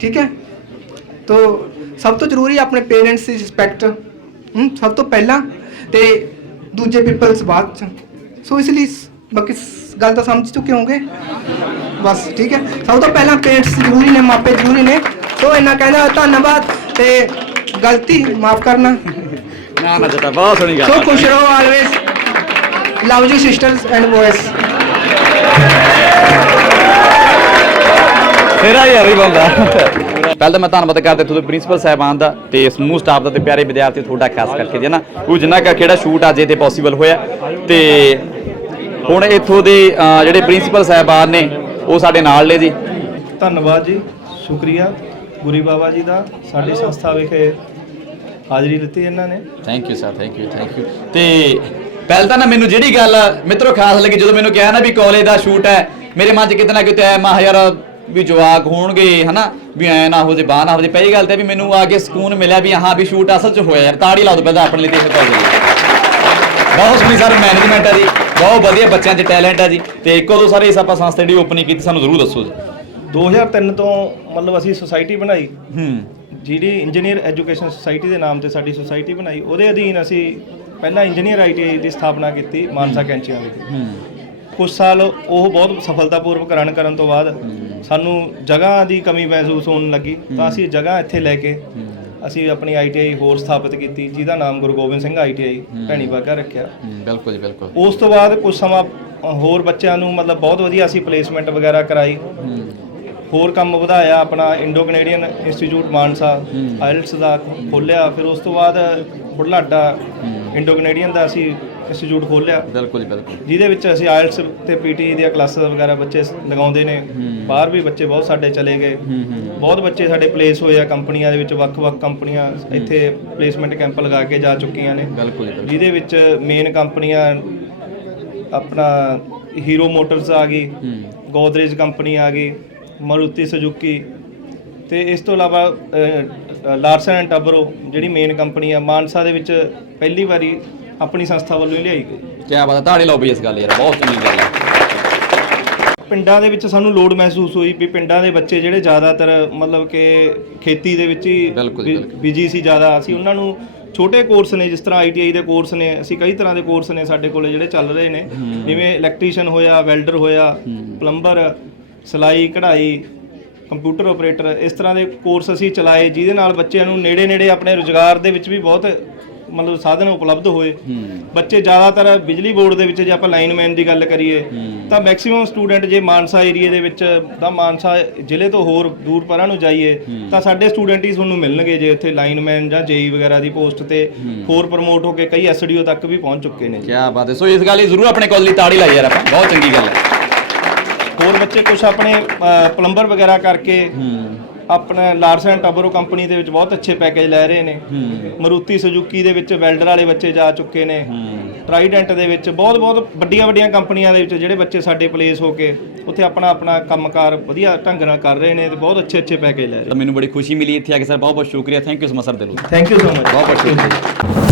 ਠੀਕ ਹੈ? ਤੋ ਸਭ ਤੋਂ ਜ਼ਰੂਰੀ ਆਪਣੇ ਪੇਰੈਂਟਸ ਦੀ ਰਿਸਪੈਕਟ ਹੂੰ ਸਭ ਤੋਂ ਪਹਿਲਾਂ ਤੇ ਦੂਜੇ ਪੀਪਲਸ ਬਾਅਦ ਚ। ਸੋ ਇਸ ਲਈ ਬਾਕੀ ਗੱਲ ਤਾਂ ਸਮਝ ਚੁੱਕੇ ਹੋਗੇ ਬਸ ਠੀਕ ਹੈ। ਸਭ ਤੋਂ ਪਹਿਲਾਂ ਪੇਰੈਂਟਸ ਜ਼ਰੂਰੀ ਨੇ ਮਾਪੇ ਜ਼ਰੂਰੀ ਨੇ। ਸੋ ਇੰਨਾ ਕਹਿੰਦਾ ਧੰਨਵਾਦ ਤੇ ਗਲਤੀ ਮਾਫ ਕਰਨਾ। ਨਾ ਨਾ ਜੱਟਾ ਬਹੁਤ ਸੋਹਣੀ ਗੱਲ ਸੋ। ਖੁਸ਼ ਰਹੋ always love you sisters and boys ਤੇਰਾ ਯਾਰ ਹੀ ਬੰਦਾ ਪਹਿਲਾਂ ਤਾਂ ਮੈਂ ਧੰਨਵਾਦ ਕਰਦਾ ਤੁਹਾਡੇ ਪ੍ਰਿੰਸੀਪਲ ਸਾਹਿਬਾਨ ਦਾ ਤੇ ਸਮੂਹ ਸਟਾਫ ਦਾ ਤੇ ਪਿਆਰੇ ਵਿਦਿਆਰਥੀ ਤੁਹਾਡਾ ਖਾਸ ਕਰਕੇ ਜੀ ਨਾ? ਉਹ ਜਿੰਨਾ ਕਾ ਕਿਹੜਾ ਸ਼ੂਟ ਅੱਜ ਤੇ ਪੋਸੀਬਲ ਹੋਇਆ ਤੇ ਹੁਣ ਇੱਥੋਂ ਦੇ ਜਿਹੜੇ ਪ੍ਰਿੰਸੀਪਲ ਸਾਹਿਬਾਨ ਨੇ ਉਹ ਸਾਡੇ ਨਾਲ ਨੇ ਜੀ। ਧੰਨਵਾਦ ਜੀ ਸ਼ੁਕਰੀਆ। ਗੁਰੀ ਬਾਬਾ ਜੀ ਦਾ ਸਾਡੀ ਸੰਸਥਾ ਵਿਖੇ ਹਾਜ਼ਰੀ ਦਿੱਤੀ ਇਹਨਾਂ ਨੇ। Thank you sir thank you thank you ਤੇ ਪਹਿਲਾਂ ਤਾਂ ਨਾ ਮੈਨੂੰ ਜਿਹੜੀ ਗੱਲ ਮਿੱਤਰੋ ਖਾਸ ਲੱਗੀ ਜਦੋਂ ਮੈਨੂੰ ਕਿਹਾ ਨਾ ਵੀ ਕਾਲਜ ਦਾ ਸ਼ੂਟ ਹੈ ਮੇਰੇ ਮਨ 'ਚ ਕਿਤੇ ਨਾ ਕਿਤੇ ਆਇਆ ਮੈਂ ਯਾਰ ਵੀ ਜਵਾਕ ਹੋਣਗੇ ਹਨਾ? ਵੀ ਐ ਨਾ ਹੋ ਜੇ ਬਾਹ ਨਾ ਹੋ ਜੇ। ਪਹਿਲੀ ਗੱਲ ਤੇ ਵੀ ਮੈਨੂੰ ਆ ਕੇ ਸਕੂਨ ਮਿਲਿਆ ਵੀ ਹਾਂ ਵੀ ਸ਼ੂਟ ਅਸਲ 'ਚ ਹੋਇਆ ਯਾਰ ਤਾੜੀ ਲਾ ਦੋ ਪਹਿਲਾਂ ਆਪਣੇ ਲਈ ਤੇ ਲਈ ਬਹੁਤ ਸੋਹਣੀ ਸਰ ਮੈਨੇਜਮੈਂਟ ਹੈ ਜੀ ਬਹੁਤ ਵਧੀਆ ਬੱਚਿਆਂ 'ਚ ਟੈਲੈਂਟ ਹੈ ਜੀ। ਤੇ ਇੱਕੋ ਦੋ ਸਾਰੇ ਇਸ ਆਪਾਂ ਸੰਸਥਾ ਜਿਹੜੀ ਓਪਨਿੰਗ ਕੀਤੀ ਸਾਨੂੰ ਜ਼ਰੂਰ ਦੱਸੋ ਜੀ। 2003 ਤੋਂ ਮਤਲਬ ਅਸੀਂ ਸੁਸਾਇਟੀ ਬਣਾਈ। ਹੂੰ। ਜਿਹੜੀ ਇੰਜੀਨੀਅਰ ਐਜੂਕੇਸ਼ਨ ਸੁਸਾਇਟੀ ਦੇ ਨਾਮ ਤੇ ਸਾਡੀ ਸੁਸਾਇਟੀ ਬਣਾਈ ਉਹਦੇ ਅਧੀਨ ਅਸੀਂ ਪਹਿਲਾਂ ਇੰਜੀਨੀਅਰ ਆਈਟੀਆਈ ਦੀ ਸਥਾਪਨਾ ਕੀਤੀ ਮਾਨਸਾ ਕੈਂਚੀਆਂ ਵਿਖੇ ਹੂੰ। ਕੁਝ ਸਾਲ ਉਹ ਬਹੁਤ ਸਫਲਤਾਪੂਰਵਕ ਰਨ ਕਰਨ ਤੋਂ ਬਾਅਦ ਸਾਨੂੰ ਜਗ੍ਹਾ ਦੀ ਕਮੀ ਮਹਿਸੂਸ ਹੋਣ ਲੱਗੀ। ਤਾਂ ਅਸੀਂ ਜਗ੍ਹਾ ਇੱਥੇ ਲੈ ਕੇ ਅਸੀਂ ਆਪਣੀ ਆਈਟੀਆਈ ਹੋਰ ਸਥਾਪਿਤ ਕੀਤੀ ਜਿਹਦਾ ਨਾਮ ਗੁਰੂ ਗੋਬਿੰਦ ਸਿੰਘ ਆਈਟੀਆਈ ਭੈਣੀ ਬਾਗਾ ਰੱਖਿਆ। ਬਿਲਕੁਲ ਜੀ ਬਿਲਕੁਲ। ਉਸ ਤੋਂ ਬਾਅਦ ਕੁਝ ਸਮਾਂ ਹੋਰ ਬੱਚਿਆਂ ਨੂੰ ਮਤਲਬ ਬਹੁਤ ਵਧੀਆ ਅਸੀਂ ਪਲੇਸਮੈਂਟ ਵਗੈਰਾ ਕਰਾਈ। ਹੋਰ ਕੰਮ ਵਧਾਇਆ ਆਪਣਾ Indo Canadian institute Mansa IELTS ਦਾ ਖੋਲਿਆ ਫਿਰ ਉਸ ਤੋਂ ਬਾਅਦ ਬੁਢਲਾਡਾ ਇੰਡੋ ਕੈਨੇਡੀਅਨ ਦਾ ਅਸੀਂ ਇੰਸਟੀਚਿਊਟ ਖੋਲਿਆ ਬਿਲਕੁਲ ਜੀ ਬਿਲਕੁਲ। ਜਿਹਦੇ ਵਿੱਚ ਅਸੀਂ ਆਇਲਟਸ ਤੇ ਪੀਟੀ ਦੀਆਂ ਕਲਾਸਾਂ ਵਗੈਰਾ ਬੱਚੇ ਸ- ਲਗਾਉਂਦੇ ਨੇ। ਬਾਹਰ ਵੀ ਬੱਚੇ ਬਹੁਤ ਸਾਡੇ ਚਲੇ ਗਏ। ਬਹੁਤ ਬੱਚੇ ਸਾਡੇ ਪਲੇਸ ਹੋਏ ਆ ਕੰਪਨੀਆਂ ਦੇ ਵਿੱਚ ਵੱਖ-ਵੱਖ ਕੰਪਨੀਆਂ ਇੱਥੇ ਪਲੇਸਮੈਂਟ ਕੈਂਪ ਲਗਾ ਕੇ ਜਾ ਚੁੱਕੀਆਂ ਨੇ। ਬਿਲਕੁਲ ਜੀ ਬਿਲਕੁਲ। ਜਿਹਦੇ ਵਿੱਚ ਮੇਨ ਕੰਪਨੀਆਂ ਆਪਣਾ ਹੀਰੋ ਮੋਟਰਸ ਆ ਗਈ ਗੋਦਰੇਜ ਕੰਪਨੀ ਆ ਗਈ ਮਾਰੂਤੀ ਸੁਜ਼ੂਕੀ ਤੇ ਇਸ ਤੋਂ ਇਲਾਵਾ ਲਾਰਸਨ ਐਂਡ ਟਬਰੋ ਜਿਹੜੀ ਮੇਨ ਕੰਪਨੀ ਆ ਮਾਨਸਾ ਦੇ ਵਿੱਚ ਪਹਿਲੀ ਵਾਰੀ ਆਪਣੀ ਸੰਸਥਾ ਵੱਲੋਂ ਹੀ ਲਿਆਈ ਗਈ। ਕੀ ਬਾਤ ਹੈ ਤਾੜੀ ਲਾਓ ਬਈ ਇਸ ਗੱਲ ਯਾਰ ਬਹੁਤ ਚੰਗੀ ਗੱਲ ਹੈ। ਪਿੰਡਾਂ ਦੇ ਵਿੱਚ ਸਾਨੂੰ ਲੋੜ ਮਹਿਸੂਸ ਹੋਈ ਵੀ ਪਿੰਡਾਂ ਦੇ ਬੱਚੇ ਜਿਹੜੇ ਜ਼ਿਆਦਾਤਰ ਮਤਲਬ ਕਿ ਖੇਤੀ ਦੇ ਵਿੱਚ ਹੀ ਬਿਲਕੁਲ। ਬਿਜ਼ੀ ਸੀ ਜ਼ਿਆਦਾ ਅਸੀਂ ਉਹਨਾਂ ਨੂੰ ਛੋਟੇ ਕੋਰਸ ਨੇ ਜਿਸ ਤਰ੍ਹਾਂ ਆਈਟੀਆਈ ਦੇ ਕੋਰਸ ਨੇ ਅਸੀਂ ਕਈ ਤਰ੍ਹਾਂ ਦੇ ਕੋਰਸ ਨੇ ਸਾਡੇ ਕੋਲੇ ਜਿਹੜੇ ਚੱਲ ਰਹੇ ਨੇ। ਜਿਵੇਂ ਇਲੈਕਟ੍ਰੀਸ਼ੀਅਨ ਹੋਇਆ ਵੈਲਡਰ ਹੋਇਆ ਪਲੰਬਰ ਸਿਲਾਈ ਕਢਾਈ ਕੰਪਿਊਟਰ ਆਪਰੇਟਰ ਇਸ ਤਰ੍ਹਾਂ ਦੇ ਕੋਰਸ ਅਸੀਂ ਚਲਾਏ ਜਿਹਦੇ ਨਾਲ ਬੱਚਿਆਂ ਨੂੰ ਨੇੜੇ ਨੇੜੇ ਆਪਣੇ ਰੁਜ਼ਗਾਰ ਦੇ ਵਿੱਚ ਵੀ ਬਹੁਤ ਮਤਲਬ ਸਾਧਨ ਉਪਲਬਧ ਹੋਏ। ਬੱਚੇ ਜ਼ਿਆਦਾਤਰ ਬਿਜਲੀ ਬੋਰਡ ਦੇ ਵਿੱਚ ਜੇ ਆਪਾਂ ਲਾਈਨਮੈਨ ਦੀ ਗੱਲ ਕਰੀਏ ਤਾਂ ਮੈਕਸਿਮਮ ਸਟੂਡੈਂਟ ਜੇ ਮਾਨਸਾ ਏਰੀਆ ਦੇ ਵਿੱਚ ਤਾਂ ਮਾਨਸਾ ਜ਼ਿਲ੍ਹੇ ਤੋਂ ਹੋਰ ਦੂਰ ਪਰਾਂ ਨੂੰ ਜਾਈਏ ਤਾਂ ਸਾਡੇ ਸਟੂਡੈਂਟ ਹੀ ਤੁਹਾਨੂੰ ਮਿਲਣਗੇ ਜੇ ਉੱਥੇ ਲਾਈਨਮੈਨ ਜਾਂ ਜੇਈ ਵਗੈਰਾ ਦੀ ਪੋਸਟ ਤੇ ਹੋਰ ਪ੍ਰਮੋਟ ਹੋ ਕੇ ਕਈ ਐਸਡੀਓ ਤੱਕ ਵੀ ਪਹੁੰਚ ਚੁੱਕੇ ਨੇ ਕੀ ਬਾਤ ਹੈ। ਸੋ ਇਸ ਗੱਲ ਲਈ ਜ਼ਰੂਰ ਆਪਣੇ ਕਾਲਜ ਲਈ ਤਾੜੀ ਲਾਈ ਯਾਰ ਆਪਾਂ। ਬਹੁਤ ਚੰਗੀ ਗੱਲ ਹੈ। ਹੋਰ ਬੱਚੇ ਕੁਝ ਆਪਣੇ ਪਲੰਬਰ ਵਗੈਰਾ ਕਰਕੇ ਆਪਣਾ ਲਾਰਸਨ ਟਬਰੋ ਕੰਪਨੀ ਦੇ ਵਿੱਚ ਬਹੁਤ ਅੱਛੇ ਪੈਕੇਜ ਲੈ ਰਹੇ ਨੇ। ਮਰੂਤੀ ਸੁਜ਼ੂਕੀ ਦੇ ਵਿੱਚ ਵੈਲਡਰ ਵਾਲੇ ਬੱਚੇ ਜਾ ਚੁੱਕੇ ਨੇ। ਟਰਾਈਡੈਂਟ ਦੇ ਵਿੱਚ ਬਹੁਤ ਬਹੁਤ ਵੱਡੀਆਂ ਵੱਡੀਆਂ ਕੰਪਨੀਆਂ ਦੇ ਵਿੱਚ ਜਿਹੜੇ ਬੱਚੇ ਸਾਡੇ ਪਲੇਸ ਹੋ ਕੇ ਉੱਥੇ ਆਪਣਾ ਆਪਣਾ ਕੰਮਕਾਰ ਵਧੀਆ ਢੰਗ ਨਾਲ ਕਰ ਰਹੇ ਨੇ ਤੇ ਬਹੁਤ ਅੱਛੇ ਅੱਛੇ ਪੈਕੇਜ ਲੈ ਰਹੇ ਮੈਨੂੰ ਬੜੀ ਖੁਸ਼ੀ ਮਿਲੀ ਇੱਥੇ ਆ ਕੇ ਸਰ। ਬਹੁਤ ਬਹੁਤ ਸ਼ੁਕਰੀਆ। Thank you so much sir ਦਿਲੋਂ। ਥੈਂਕ ਯੂ ਸੋ ਮਚ ਬਹੁਤ ਬਹੁਤ ਸ਼ੁਕਰੀਆ।